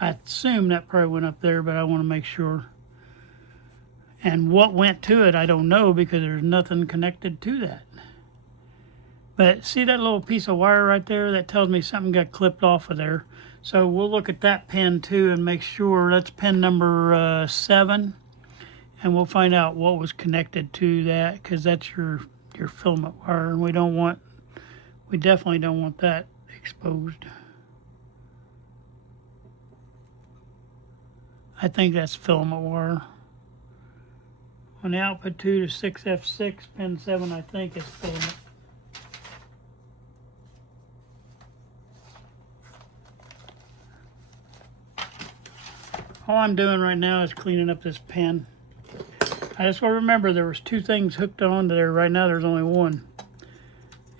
I assume that probably went up there, but I want to make sure. And what went to it, I don't know, because there's nothing connected to that. But see that little piece of wire right there? That tells me something got clipped off of there. So we'll look at that pin too and make sure. That's pin number 7. And we'll find out what was connected to that, because that's your filament wire. And we definitely don't want that exposed. I think that's filament wire. On the output 2 to 6F6, pin 7, I think is filament. All I'm doing right now is cleaning up this pin. I just want to remember there was 2 things hooked onto there. Right now there's only 1.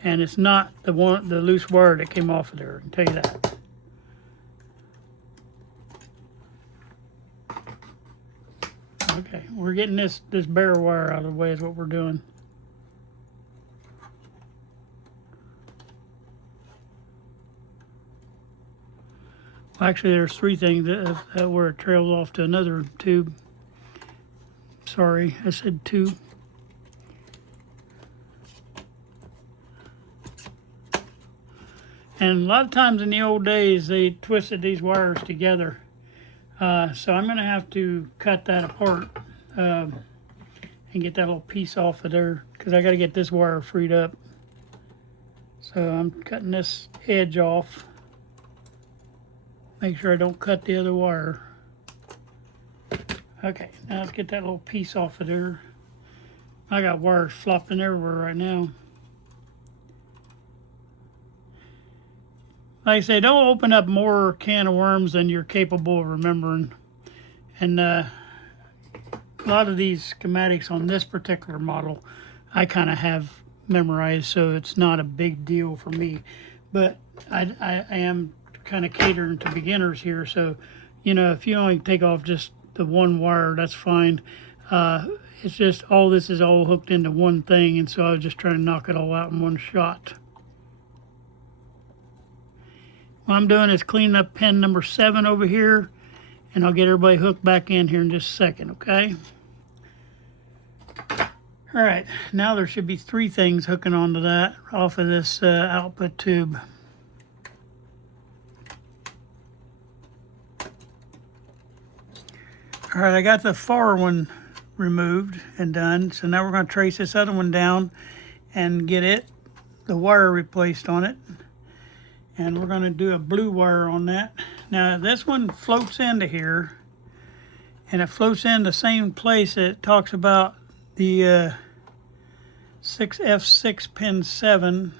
And it's not the loose wire that came off of there, I can tell you that. Okay, we're getting this bare wire out of the way is what we're doing. Well, actually, there's 3 things that where it trails off to another tube. Sorry, I said 2. And a lot of times in the old days, they twisted these wires together. So I'm going to have to cut that apart and get that little piece off of there, because I got to get this wire freed up. So I'm cutting this edge off. Make sure I don't cut the other wire. Okay, now let's get that little piece off of there. I got wires flopping everywhere right now. Like I say, don't open up more can of worms than you're capable of remembering. And a lot of these schematics on this particular model, I kind of have memorized, so it's not a big deal for me. But I am kind of catering to beginners here, so if you only take off just the 1 wire, that's fine. It's just all this is all hooked into one thing, and so I was just trying to knock it all out in one shot. What I'm doing is cleaning up pin number 7 over here, and I'll get everybody hooked back in here in just a second, okay? All right, now there should be 3 things hooking onto that off of this output tube. All right, I got the far one removed and done, so now we're going to trace this other one down and get the wire replaced on it. And we're going to do a blue wire on that. Now this one floats into here, and it floats in the same place that it talks about the 6F6 pin 7.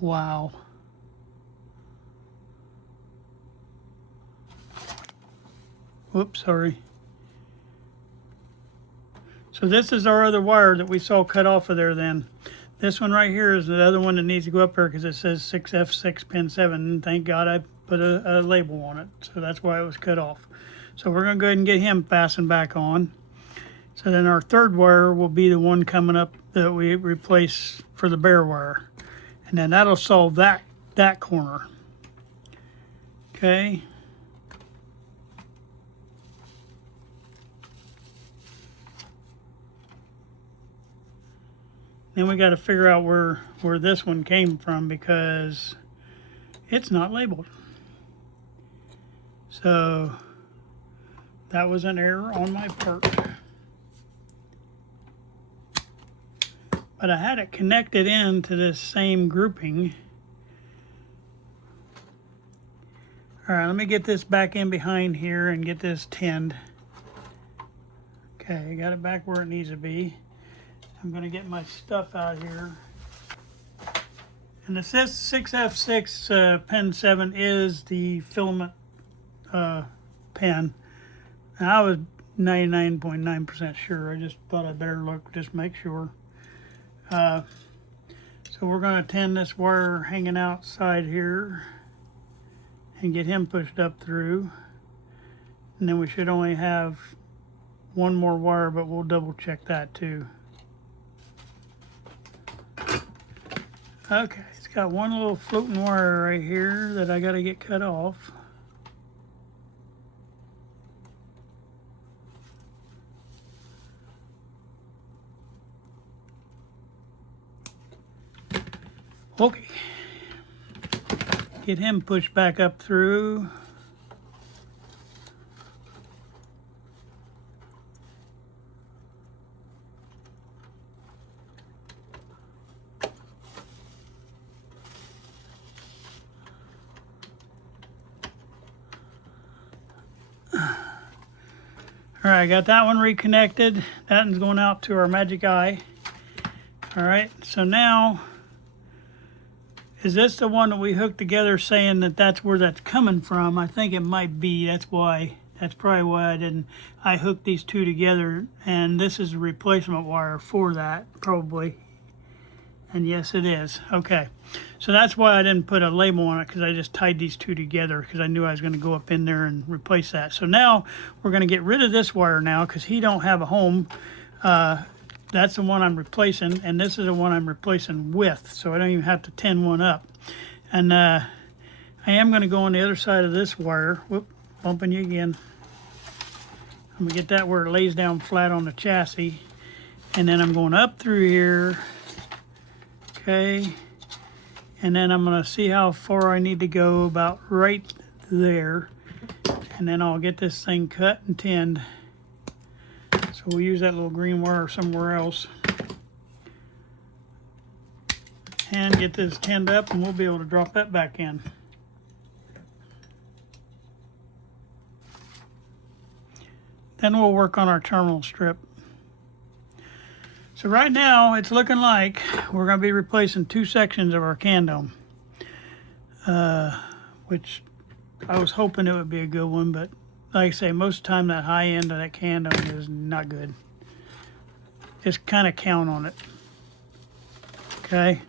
Wow. Whoops, sorry. So this is our other wire that we saw cut off of there then. This one right here is the other one that needs to go up there because it says 6F6 pin 7. And thank God I put a label on it. So that's why it was cut off. So we're going to go ahead and get him fastened back on. So then our 3rd wire will be the one coming up that we replace for the bare wire. And then that'll solve that corner. Okay. Then we got to figure out where this one came from, because it's not labeled. So that was an error on my part. But I had it connected into this same grouping. All right, let me get this back in behind here and get this tinned. Okay, I got it back where it needs to be. I'm going to get my stuff out here. And the 6F6 pin 7 is the filament pin. And I was 99.9% sure. I just thought I'd better look, just make sure. So we're going to tin this wire hanging outside here and get him pushed up through. And then we should only have 1 more wire, but we'll double check that too. Okay, it's got one little floating wire right here that I got to get cut off. Okay, get him pushed back up through. All right, I got that one reconnected. That one's going out to our magic eye. All right, so now, is this the one that we hooked together saying that that's where that's coming from? I think it might be. That's probably why I hooked these two together, and this is a replacement wire for that, probably. And yes, it is. Okay, so that's why I didn't put a label on it, because I just tied these two together because I knew I was going to go up in there and replace that. So now we're going to get rid of this wire now because he don't have a home. That's the one I'm replacing, and this is the one I'm replacing with, so I don't even have to tin one up. And I am going to go on the other side of this wire. Whoop, bumping you again. I'm going to get that where it lays down flat on the chassis. And then I'm going up through here. Okay. And then I'm going to see how far I need to go, about right there. And then I'll get this thing cut and tinned. So we'll use that little green wire somewhere else. And get this tinned up, and we'll be able to drop that back in. Then we'll work on our terminal strip. So right now, it's looking like we're going to be replacing two sections of our can dome. Which I was hoping it would be a good one, but like I say, most of the time that high end of that can dome is not good. Just kind of count on it. Okay.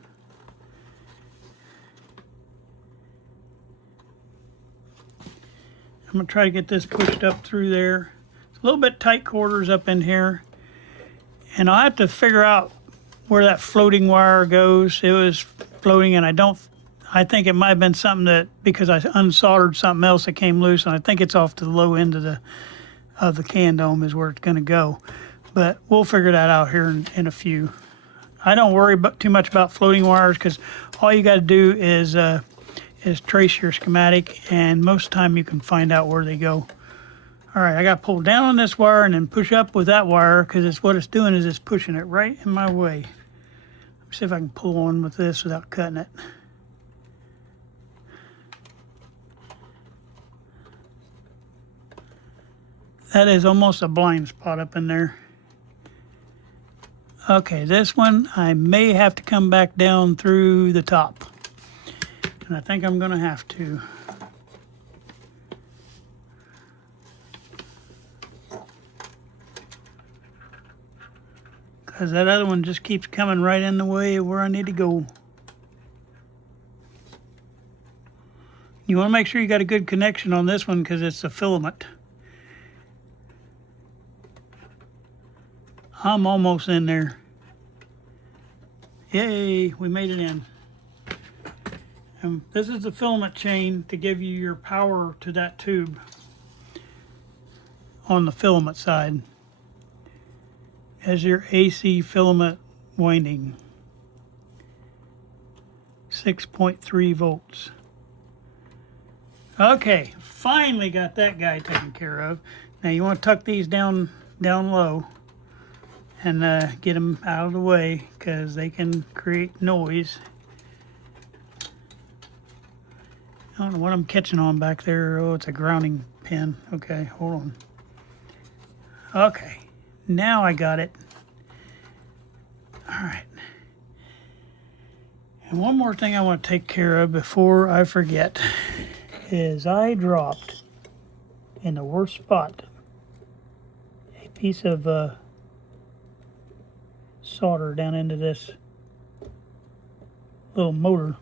I'm going to try to get this pushed up through there. It's a little bit tight quarters up in here. And I'll have to figure out where that floating wire goes. It was floating, and I think it might have been something that, because I unsoldered something else that came loose, and I think it's off to the low end of the can dome is where it's going to go. But we'll figure that out here in a few. I don't worry too much about floating wires, because all you got to do is trace your schematic, and most of the time you can find out where they go. All right, I got to pull down on this wire and then push up with that wire, because what it's doing is it's pushing it right in my way. Let me see if I can pull on with this without cutting it. That is almost a blind spot up in there. Okay, this one I may have to come back down through the top. And I think I'm going to have to. Because that other one just keeps coming right in the way of where I need to go. You want to make sure you got a good connection on this one, because it's a filament. I'm almost in there. Yay, we made it in. And this is the filament chain to give you your power to that tube on the filament side. As your AC filament winding. 6.3 volts. Okay, finally got that guy taken care of. Now you want to tuck these down low and get them out of the way, because they can create noise. I don't know what I'm catching on back there. Oh, it's a grounding pin. Okay, hold on. Okay, now I got it. All right. And one more thing I want to take care of before I forget is I dropped in the worst spot a piece of solder down into this little motor.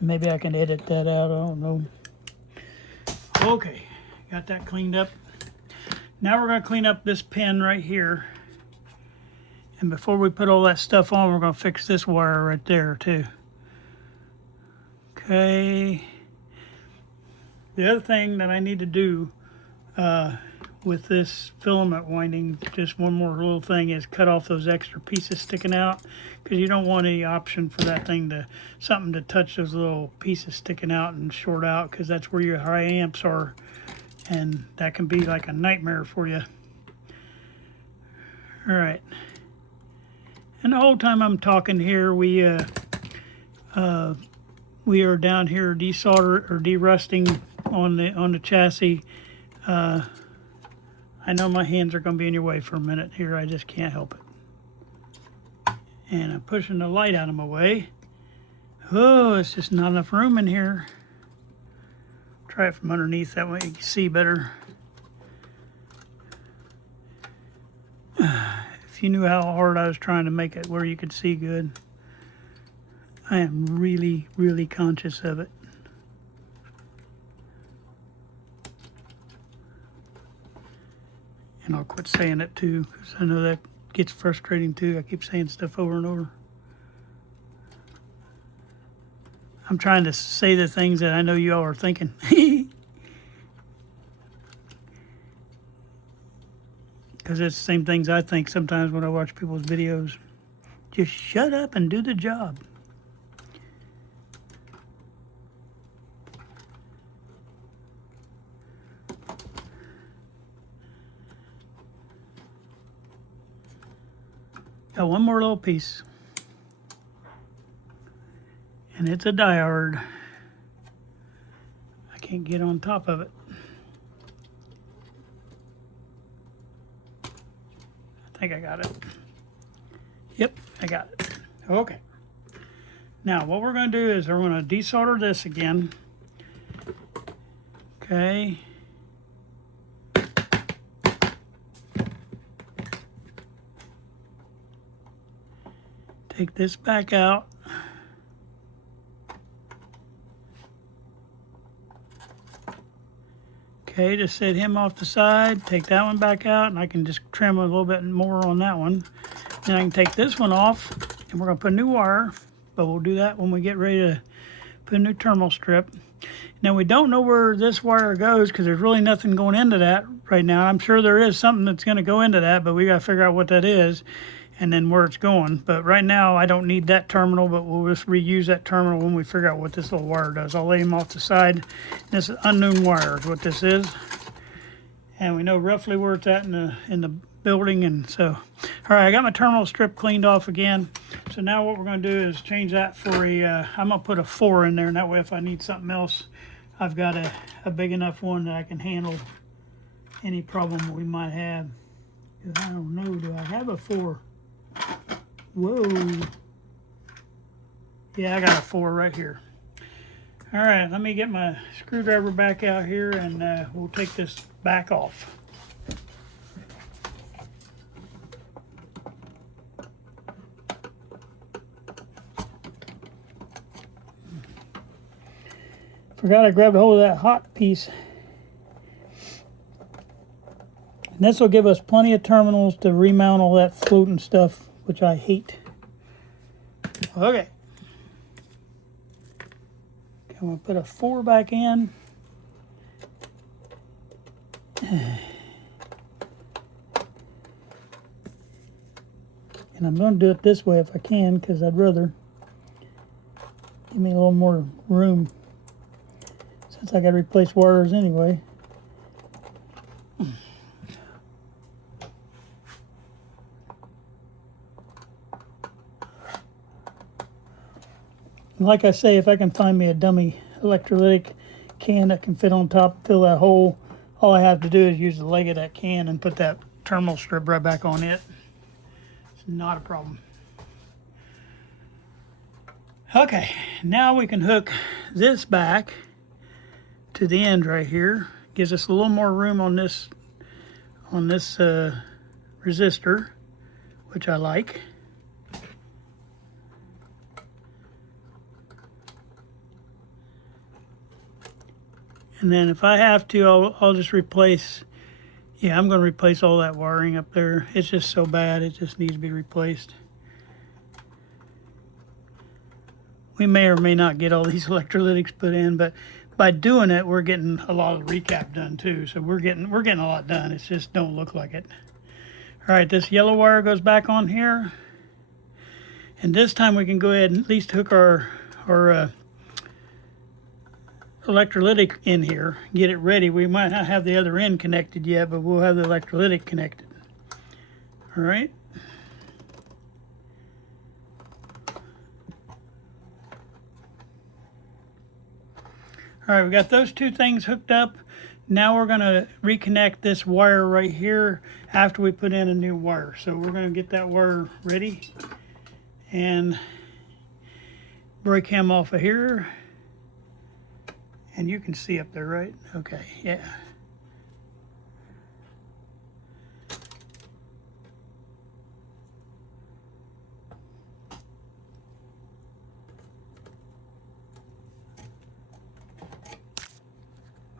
Maybe I can edit that out, I don't know. Okay, got that cleaned up. Now we're going to clean up this pin right here. And before we put all that stuff on, we're going to fix this wire right there too. Okay. The other thing that I need to do with this filament winding, just one more little thing, is cut off those extra pieces sticking out, because you don't want any option for that thing to, something to touch those little pieces sticking out and short out, because that's where your high amps are, and that can be like a nightmare for you. All right. And the whole time I'm talking here, we are down here desolder or derusting on the chassis. I know my hands are going to be in your way for a minute here. I just can't help it. And I'm pushing the light out of my way. Oh, it's just not enough room in here. Try it from underneath, that way you can see better. If you knew how hard I was trying to make it where you could see good. I am really, really conscious of it. And I'll quit saying it too, because I know that gets frustrating too. I keep saying stuff over and over. I'm trying to say the things that I know you all are thinking. Because it's the same things I think sometimes when I watch people's videos. Just shut up and do the job. Got one more little piece, and it's a diode. I can't get on top of it. I think I got it. Yep, I got it. Okay. Now what we're going to do is we're going to desolder this again. Okay. Take this back out. Okay, just set him off the side, take that one back out, and I can just trim a little bit more on that one. Then I can take this one off, and we're going to put a new wire, but we'll do that when we get ready to put a new terminal strip. Now, we don't know where this wire goes because there's really nothing going into that right now. I'm sure there is something that's going to go into that, but we got to figure out what that is and then where it's going. But right now, I don't need that terminal, but we'll just reuse that terminal when we figure out what this little wire does. I'll lay him off the side. This is unknown wire is what this is. And we know roughly where it's at in the building. And so, all right, I got my terminal strip cleaned off again. So now what we're going to do is change that for a, I'm going to put a 4 in there. And that way if I need something else, I've got a big enough one that I can handle any problem we might have. I don't know, do I have a 4? Whoa. Yeah, I got a 4 right here. All right, let me get my screwdriver back out here and we'll take this back off. Forgot I grabbed a hold of that hot piece. And this will give us plenty of terminals to remount all that floating stuff, which I hate. Okay. I'm going to put a 4 back in. And I'm going to do it this way if I can, because I'd rather give me a little more room since I got to replace wires anyway. Like I say, if I can find me a dummy electrolytic can that can fit on top, fill that hole, all I have to do is use the leg of that can and put that terminal strip right back on it. It's not a problem. Okay, now we can hook this back to the end right here. Gives us a little more room on this resistor, which I like. And then if I have to, I'll just replace Yeah, I'm going to replace all that wiring up there. It's just so bad, it just needs to be replaced. We may or may not get all these electrolytics put in, but by doing it, we're getting a lot of recap done too. So we're getting a lot done. It's just don't look like it. All right, this yellow wire goes back on here, and this time we can go ahead and at least hook our electrolytic in here, get it ready. We might not have the other end connected yet, but we'll have the electrolytic connected. All right. All right, we got those two things hooked up. Now we're gonna reconnect this wire right here after we put in a new wire. So we're gonna get that wire ready and break him off of here. And you can see up there, right? Okay, yeah.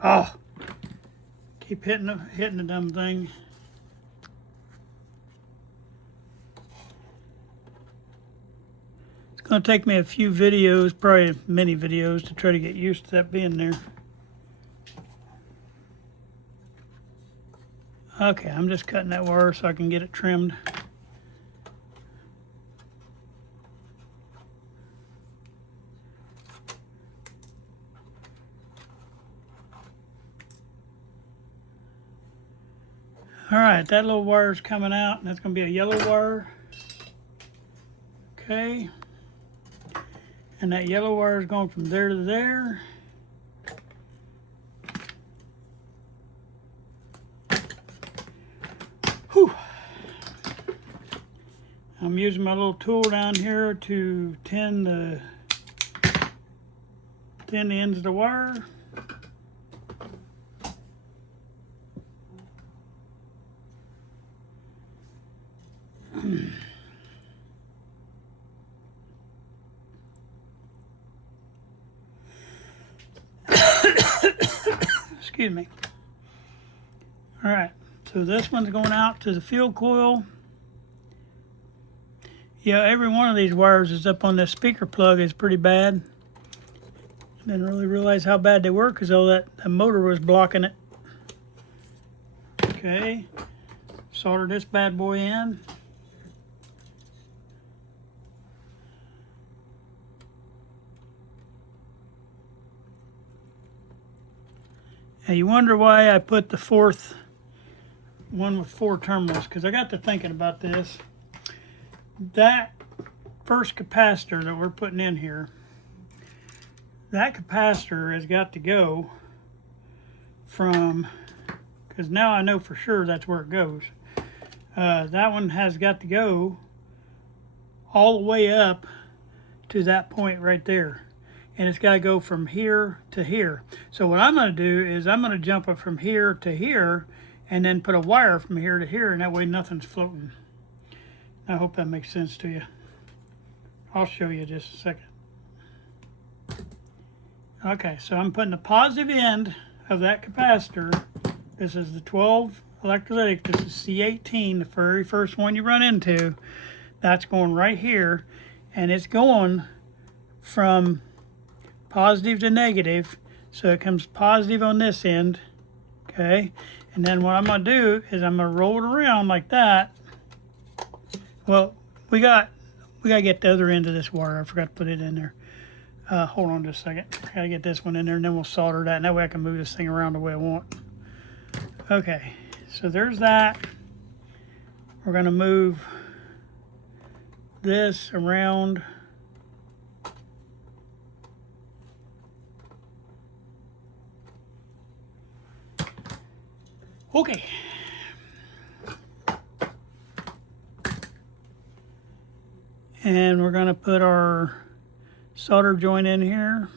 Oh, keep hitting the dumb thing. It's going to take me a few videos, probably many videos, to try to get used to that being there. Okay, I'm just cutting that wire so I can get it trimmed. All right, that little wire is coming out, and that's going to be a yellow wire. Okay. And that yellow wire is going from there to there. Whew. I'm using my little tool down here to tin the ends of the wire. Excuse me. All right, so this one's going out to the field coil. Yeah, every one of these wires is up on this speaker plug is pretty bad. Didn't really realize how bad they were because all that motor was blocking it. Okay, solder this bad boy in. Now you wonder why I put the fourth one with 4 terminals, because I got to thinking about this. That first capacitor that we're putting in here, that capacitor has got to go from, because now I know for sure that's where it goes. That one has got to go all the way up to that point right there. And it's got to go from here to here. So what I'm going to do is I'm going to jump it from here to here and then put a wire from here to here, and that way nothing's floating. I hope that makes sense to you. I'll show you just a second. Okay, so I'm putting the positive end of that capacitor. This is the 12 electrolytic. This is C18, the very first one you run into. That's going right here, and it's going from positive to negative, so it comes positive on this end, okay? And then what I'm going to do is I'm going to roll it around like that. Well, we got to get the other end of this wire. I forgot to put it in there. Hold on just a second. I got to get this one in there, and then we'll solder that, and that way I can move this thing around the way I want. Okay, so there's that. We're going to move this around. Okay. And we're going to put our solder joint in here.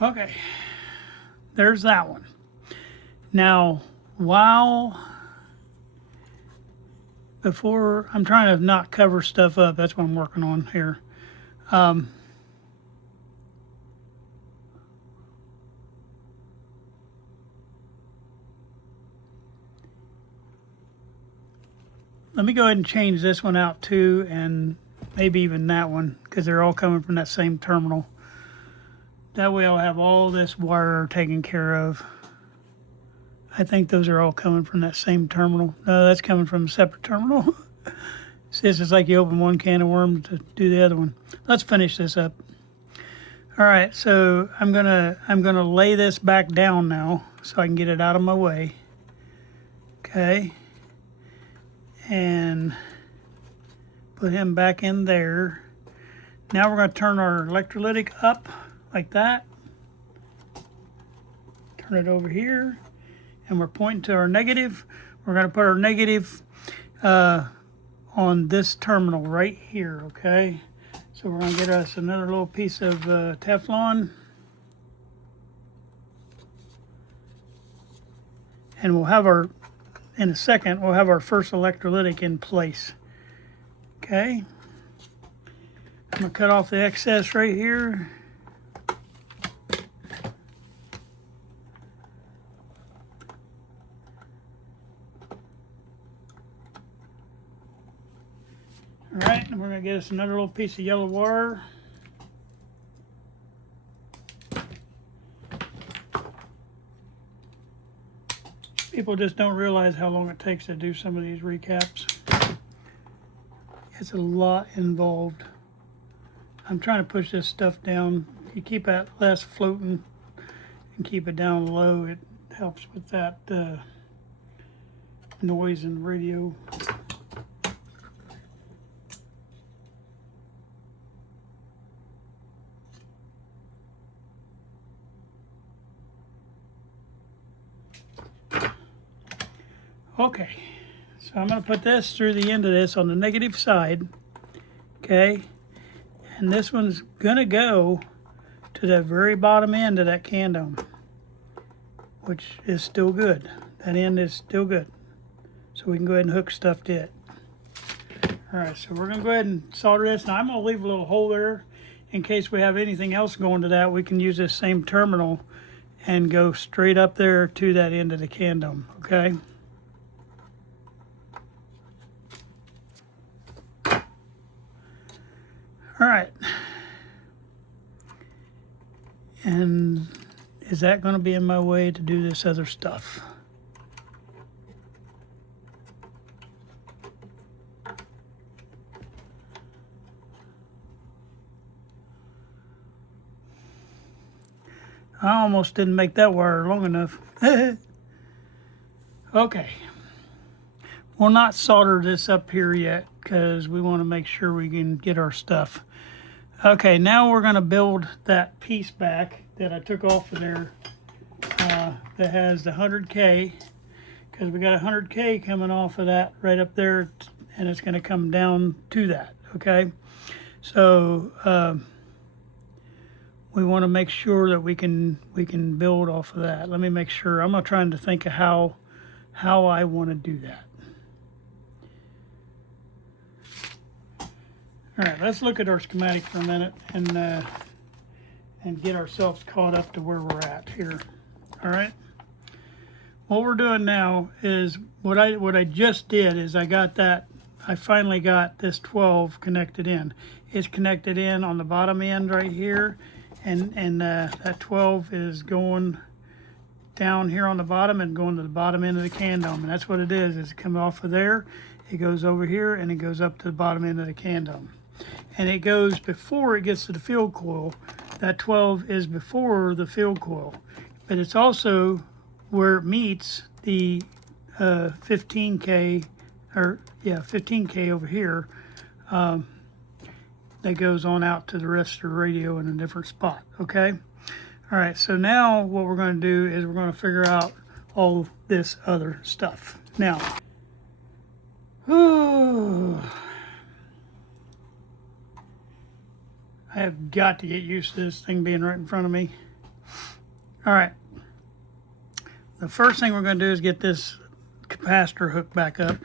Okay, there's that one. Now, while before, I'm trying to not cover stuff up. That's what I'm working on here. Let me go ahead and change this one out too, and maybe even that one, because they're all coming from that same terminal. That way I'll have all this wire taken care of. I think those are all coming from that same terminal. No, that's coming from a separate terminal. See, this is like you open one can of worms to do the other one. Let's finish this up. All right, so I'm gonna lay this back down now so I can get it out of my way. Okay. And put him back in there. Now we're going to turn our electrolytic up like that. Turn it over here, and we're pointing to our negative. We're going to put our negative on this terminal right here, okay? So we're going to get us another little piece of Teflon. And we'll have our, in a second, we'll have our first electrolytic in place. Okay. I'm going to cut off the excess right here. All right, and we're going to get us another little piece of yellow wire. People just don't realize how long it takes to do some of these recaps. It's a lot involved. I'm trying to push this stuff down. If you keep it less floating and keep it down low, it helps with that noise in the radio. Okay, so I'm going to put this through the end of this on the negative side, okay? And this one's going to go to the very bottom end of that can dome, which is still good. That end is still good. So we can go ahead and hook stuff to it. All right, so we're going to go ahead and solder this. Now I'm going to leave a little hole there in case we have anything else going to that. We can use this same terminal and go straight up there to that end of the can dome, okay? All right, and is that going to be in my way to do this other stuff? I almost didn't make that wire long enough. Okay, we'll not solder this up here yet because we want to make sure we can get our stuff. Okay, now we're going to build that piece back that I took off of there that has the 100K, because we got 100K coming off of that right up there, and it's going to come down to that, okay? So we want to make sure that we can build off of that. Let me make sure. I'm trying to think of how I want to do that. All right, let's look at our schematic for a minute and get ourselves caught up to where we're at here. All right. What we're doing now is what I just did is I finally got this 12 connected in. It's connected in on the bottom end right here, and that 12 is going down here on the bottom and going to the bottom end of the can dome, and that's what it is. It's coming off of there, it goes over here, and it goes up to the bottom end of the can dome. And it goes before it gets to the field coil. That 12 is before the field coil, but it's also where it meets the 15K, or yeah, 15K over here, that goes on out to the rest of the radio in a different spot, okay? All right, so now what we're going to do is we're going to figure out all this other stuff. Now, I have got to get used to this thing being right in front of me. All right. the first thing we're going to do is get this capacitor hooked back up.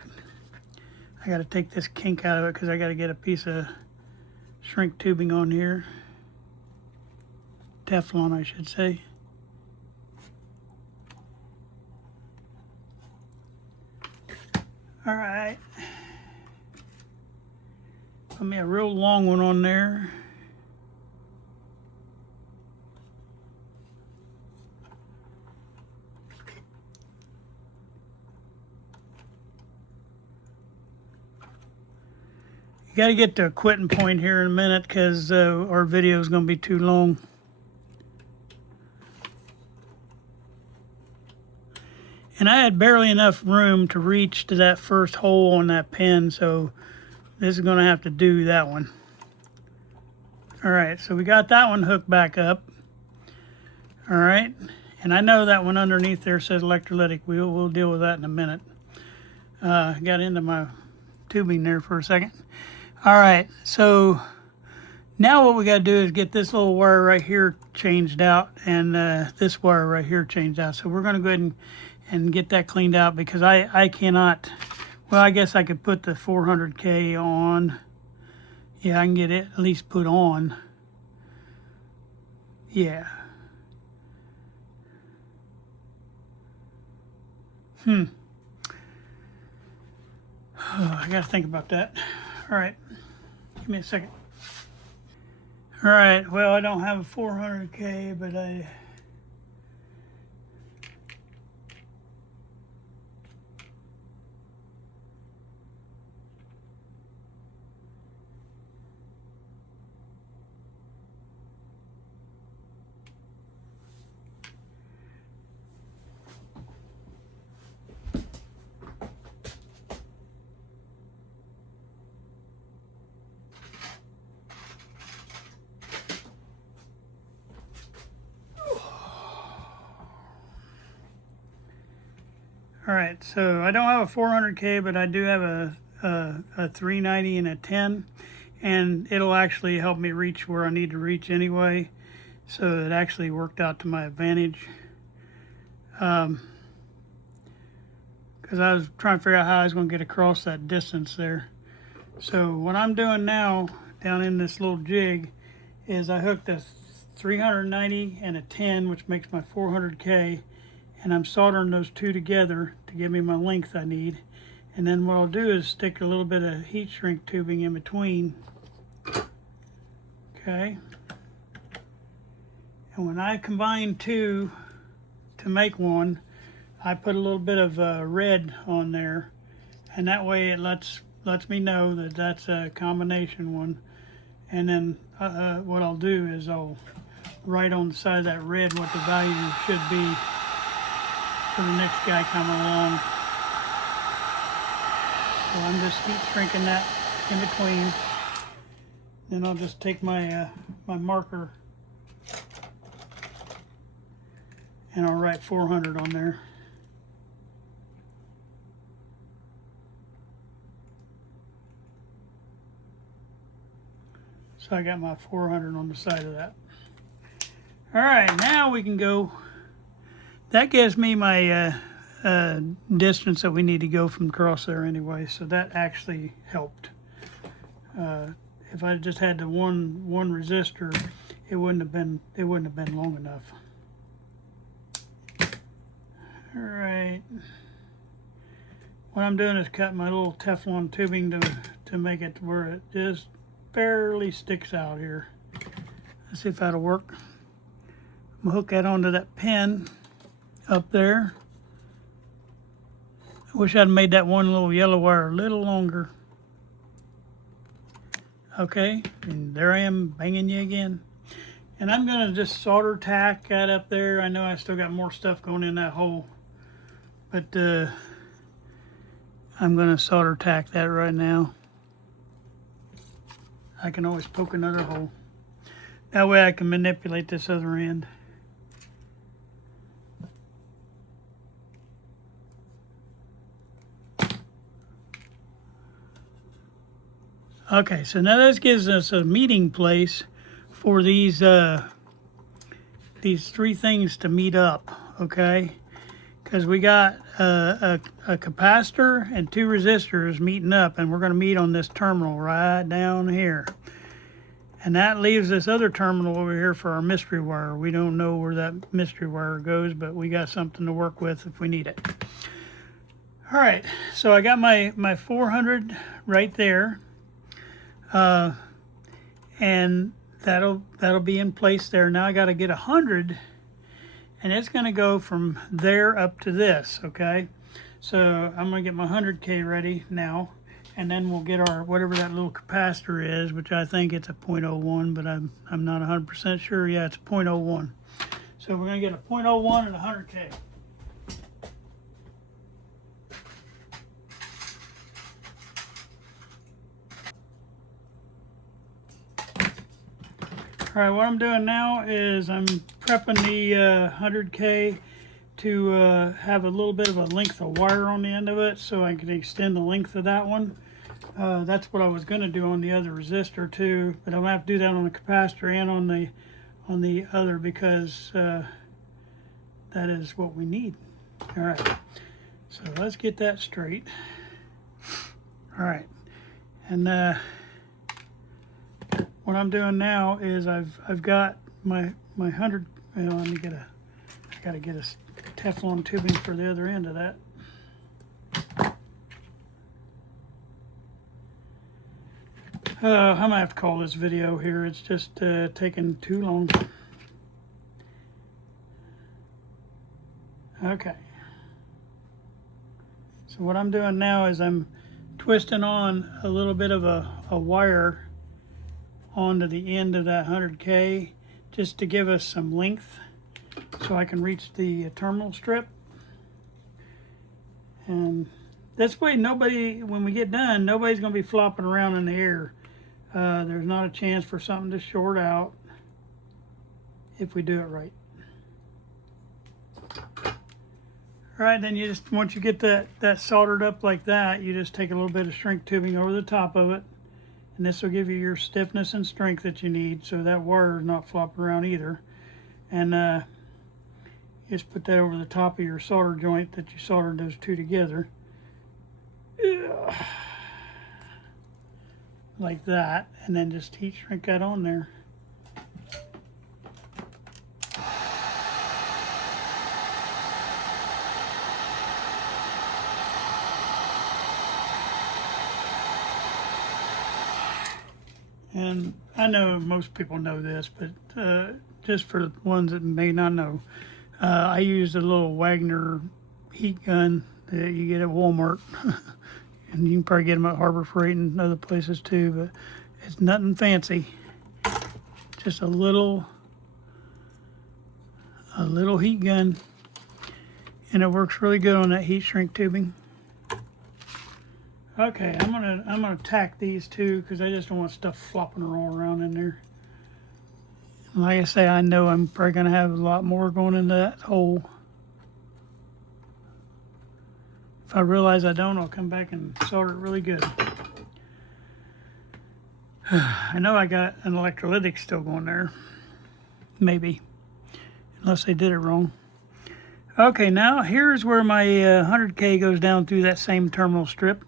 I got to take this kink out of it because I got to get a piece of shrink tubing on here. Teflon, I should say. All right. Put me a real long one on there. You got to get to a quitting point here in a minute because our video is going to be too long. And I had barely enough room to reach to that first hole on that pin, so this is going to have to do that one. All right, so we got that one hooked back up. All right, and I know that one underneath there says electrolytic. We'll deal with that in a minute. Got into my tubing there for a second. All right, so now what we got to do is get this little wire right here changed out and this wire right here changed out. So we're going to go ahead and get that cleaned out because I cannot, well, I guess I could put the 400K on. Yeah, I can get it at least put on. Yeah. Oh, I got to think about that. All right, give me a second. All right, well, I don't have a 400K, but I... All right, so I don't have a 400K, but I do have a 390 and a 10, and it'll actually help me reach where I need to reach anyway. So it actually worked out to my advantage. Because I was trying to figure out how I was going to get across that distance there. So what I'm doing now down in this little jig is I hooked a 390 and a 10, which makes my 400K. And I'm soldering those two together to give me my length I need. And then what I'll do is stick a little bit of heat shrink tubing in between. Okay. And when I combine two to make one, I put a little bit of red on there. And that way it lets me know that that's a combination one. And then what I'll do is I'll write on the side of that red what the value should be for the next guy coming along. So I'm just heat shrinking that in between. Then I'll just take my my marker and I'll write 400 on there. So I got my 400 on the side of that. All right, now we can go. That gives me my distance that we need to go from across there anyway, so that actually helped. If I just had the one resistor, it wouldn't have been long enough. All right. What I'm doing is cutting my little Teflon tubing to make it to where it just barely sticks out here. Let's see if that'll work. I'm gonna hook that onto that pin up there. I wish I'd made that one little yellow wire a little longer. Okay, and there I am banging you again. And I'm gonna just solder tack that up there. I know I still got more stuff going in that hole, but I'm gonna solder tack that right now. I can always poke another hole. That way I can manipulate this other end. Okay, so now this gives us a meeting place for these three things to meet up, okay? because we got a capacitor and 2 resistors meeting up, and we're going to meet on this terminal right down here. And that leaves this other terminal over here for our mystery wire. We don't know where that mystery wire goes, but we got something to work with if we need it. All right, so I got my 400 right there, and that'll be in place there. Now I got to get 100, and it's going to go from there up to this. Okay, so I'm going to get my 100K ready now. And then we'll get our, whatever that little capacitor is, which I think it's a 0.01, but I'm not 100% sure. Yeah, it's a 0.01. So we're going to get a 0.01 and a 100K. All right, what I'm doing now is I'm prepping the 100K to have a little bit of a length of wire on the end of it, so I can extend the length of that one. That's what I was going to do on the other resistor too, but I'm going to have to do that on the capacitor and on the other, because that is what we need. All right, so let's get that straight. All right, and what I'm doing now is I've got my 100. Well, let me I got to get a Teflon tubing for the other end of that. I'm gonna have to call this video here. It's just taking too long. Okay. So what I'm doing now is I'm twisting on a little bit of a wire onto the end of that 100K, just to give us some length so I can reach the terminal strip. And this way, when we get done, nobody's going to be flopping around in the air. There's not a chance for something to short out if we do it right. All right, then you just, once you get that soldered up like that, you just take a little bit of shrink tubing over the top of it, and this will give you your stiffness and strength that you need, so that wire is not flopping around either. And just put that over the top of your solder joint that you soldered those two together. Like that, and then just heat shrink that on there. And I know most people know this, but just for the ones that may not know, I used a little Wagner heat gun that you get at Walmart. And you can probably get them at Harbor Freight and other places too, but it's nothing fancy. Just a little heat gun, and it works really good on that heat shrink tubing. Okay, I'm gonna tack these two because I just don't want stuff flopping all around in there. And like I say, I know I'm probably gonna have a lot more going into that hole. If I realize I don't, I'll come back and solder it really good. I know I got an Electrolytics still going there. Maybe. Unless they did it wrong. Okay, now here's where my 100K goes down through that same terminal strip.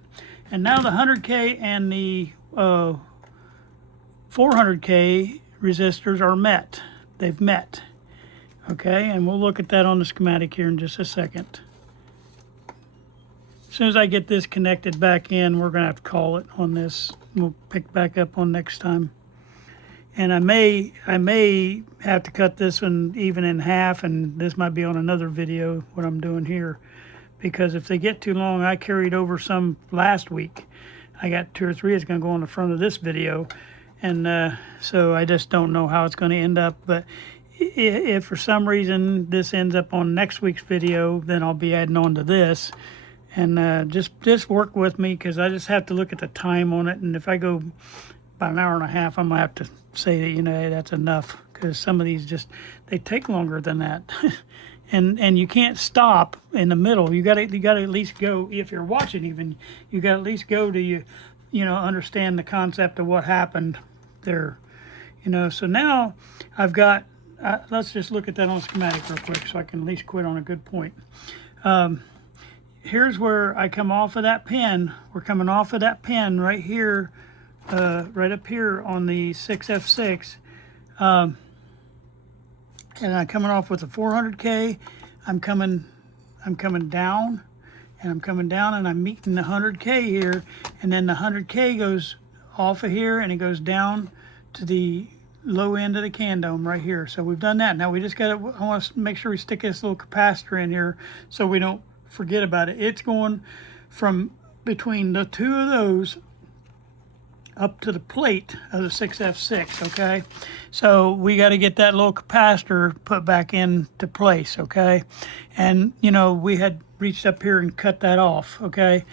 And now the 100K and the 400K resistors are met. They've met. Okay, and we'll look at that on the schematic here in just a second. As soon as I get this connected back in, we're going to have to call it on this. We'll pick back up on next time. And I may have to cut this one even in half, and this might be on another video, what I'm doing here. Because if they get too long, I carried over some last week. I got 2 or 3 that's going to go on the front of this video. And so I just don't know how it's going to end up. But if for some reason this ends up on next week's video, then I'll be adding on to this. And just work with me, because I just have to look at the time on it. And if I go about an hour and a half, I'm going to have to say that, hey, that's enough. Because some of these they take longer than that. and you can't stop in the middle. You got to at least go, if you're watching even, you got to at least go to understand the concept of what happened there. So now I've got, let's just look at that on schematic real quick so I can at least quit on a good point. Here's where I come off of that pin. We're coming off of that pin right here, right up here on the 6F6. And I'm coming off with a 400K. I'm coming down, and I'm coming down, and I'm meeting the 100K here, and then the 100K goes off of here, and it goes down to the low end of the can dome right here. So we've done that. Now we just got to, I want to make sure we stick this little capacitor in here so we don't forget about it. It's going from between the two of those up to the plate of the 6F6, okay? So we got to get that little capacitor put back into place, okay? And, you know, we had reached up here and cut that off, okay?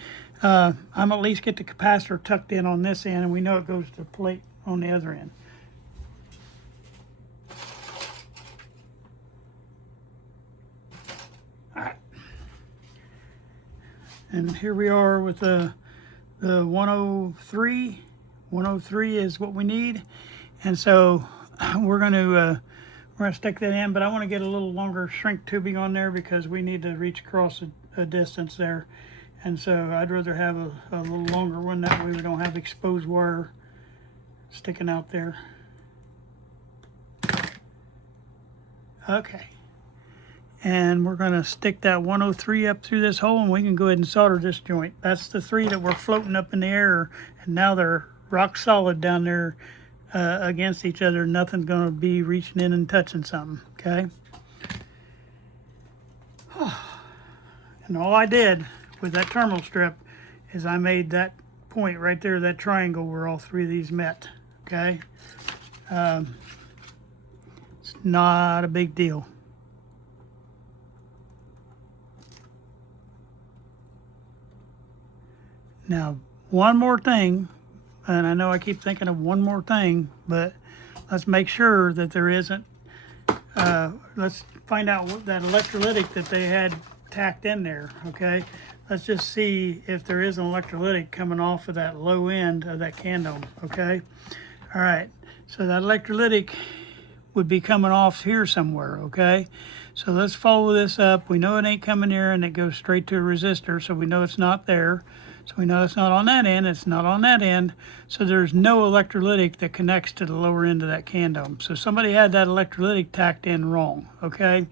I'm at least get the capacitor tucked in on this end, and we know it goes to the plate on the other end. All right. And here we are with the 103. 103 is what we need, and so we're going to stick that in. But I want to get a little longer shrink tubing on there because we need to reach across a distance there, and so I'd rather have a little longer one. That way we don't have exposed wire sticking out there. Okay, and we're going to stick that 103 up through this hole, and we can go ahead and solder this joint. That's the three that were floating up in the air, and now they're rock solid down there against each other. Nothing's going to be reaching in and touching something, okay? And all I did with that terminal strip is I made that point right there, that triangle where all three of these met, okay? It's not a big deal. Now, one more thing, and I know I keep thinking of one more thing, but let's make sure that there isn't, let's find out what that electrolytic that they had tacked in there, okay? Let's just see if there is an electrolytic coming off of that low end of that can dome, okay? All right, so that electrolytic would be coming off here somewhere, okay? So let's follow this up. We know it ain't coming here, and it goes straight to a resistor, so we know it's not there. So we know it's not on that end, it's not on that end, so there's no electrolytic that connects to the lower end of that can dome. So somebody had that electrolytic tacked in wrong, okay?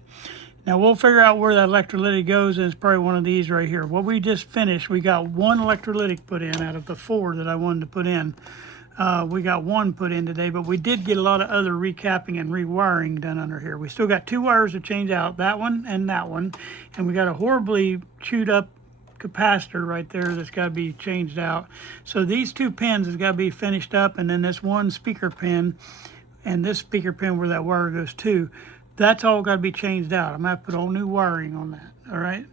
Now we'll figure out where that electrolytic goes, and it's probably one of these right here. What we just finished, we got one electrolytic put in out of the 4 that I wanted to put in. We got one put in today, but we did get a lot of other recapping and rewiring done under here. We still got 2 wires to change out, that one, and we got a horribly chewed up capacitor right there that's got to be changed out. So these 2 pins has got to be finished up, and then this one speaker pin and this speaker pin where that wire goes to, that's all got to be changed out. I'm going to have to put all new wiring on that. All right,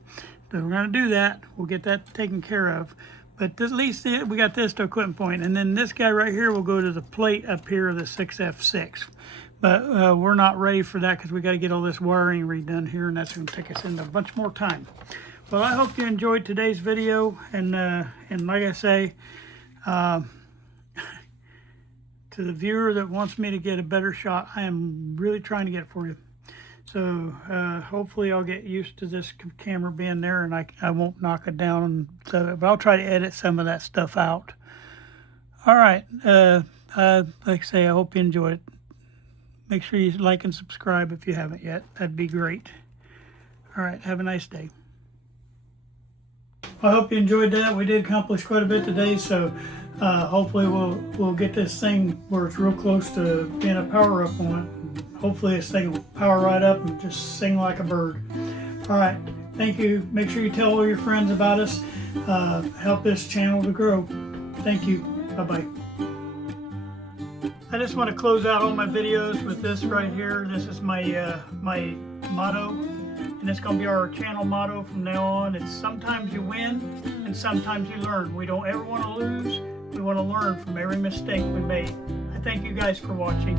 so we're going to do that. We'll get that taken care of, but at least we got this to equipment point, and then this guy right here will go to the plate up here of the 6F6. But we're not ready for that because we got to get all this wiring redone here, and that's going to take us into a bunch more time. Well, I hope you enjoyed today's video, and like I say, to the viewer that wants me to get a better shot, I am really trying to get it for you. So hopefully I'll get used to this camera being there, and I won't knock it down and set it, but I'll try to edit some of that stuff out. All right, like I say, I hope you enjoyed it. Make sure you like and subscribe if you haven't yet. That'd be great. All right, have a nice day. I hope you enjoyed that. We did accomplish quite a bit today, so hopefully we'll get this thing where it's real close to being a power up on it. Hopefully this thing will power right up and just sing like a bird. All right, thank you. Make sure you tell all your friends about us. Help this channel to grow. Thank you. Bye-bye. I just want to close out all my videos with this right here. This is my my motto. And it's going to be our channel motto from now on. It's sometimes you win and sometimes you learn. We don't ever want to lose. We want to learn from every mistake we made. I thank you guys for watching.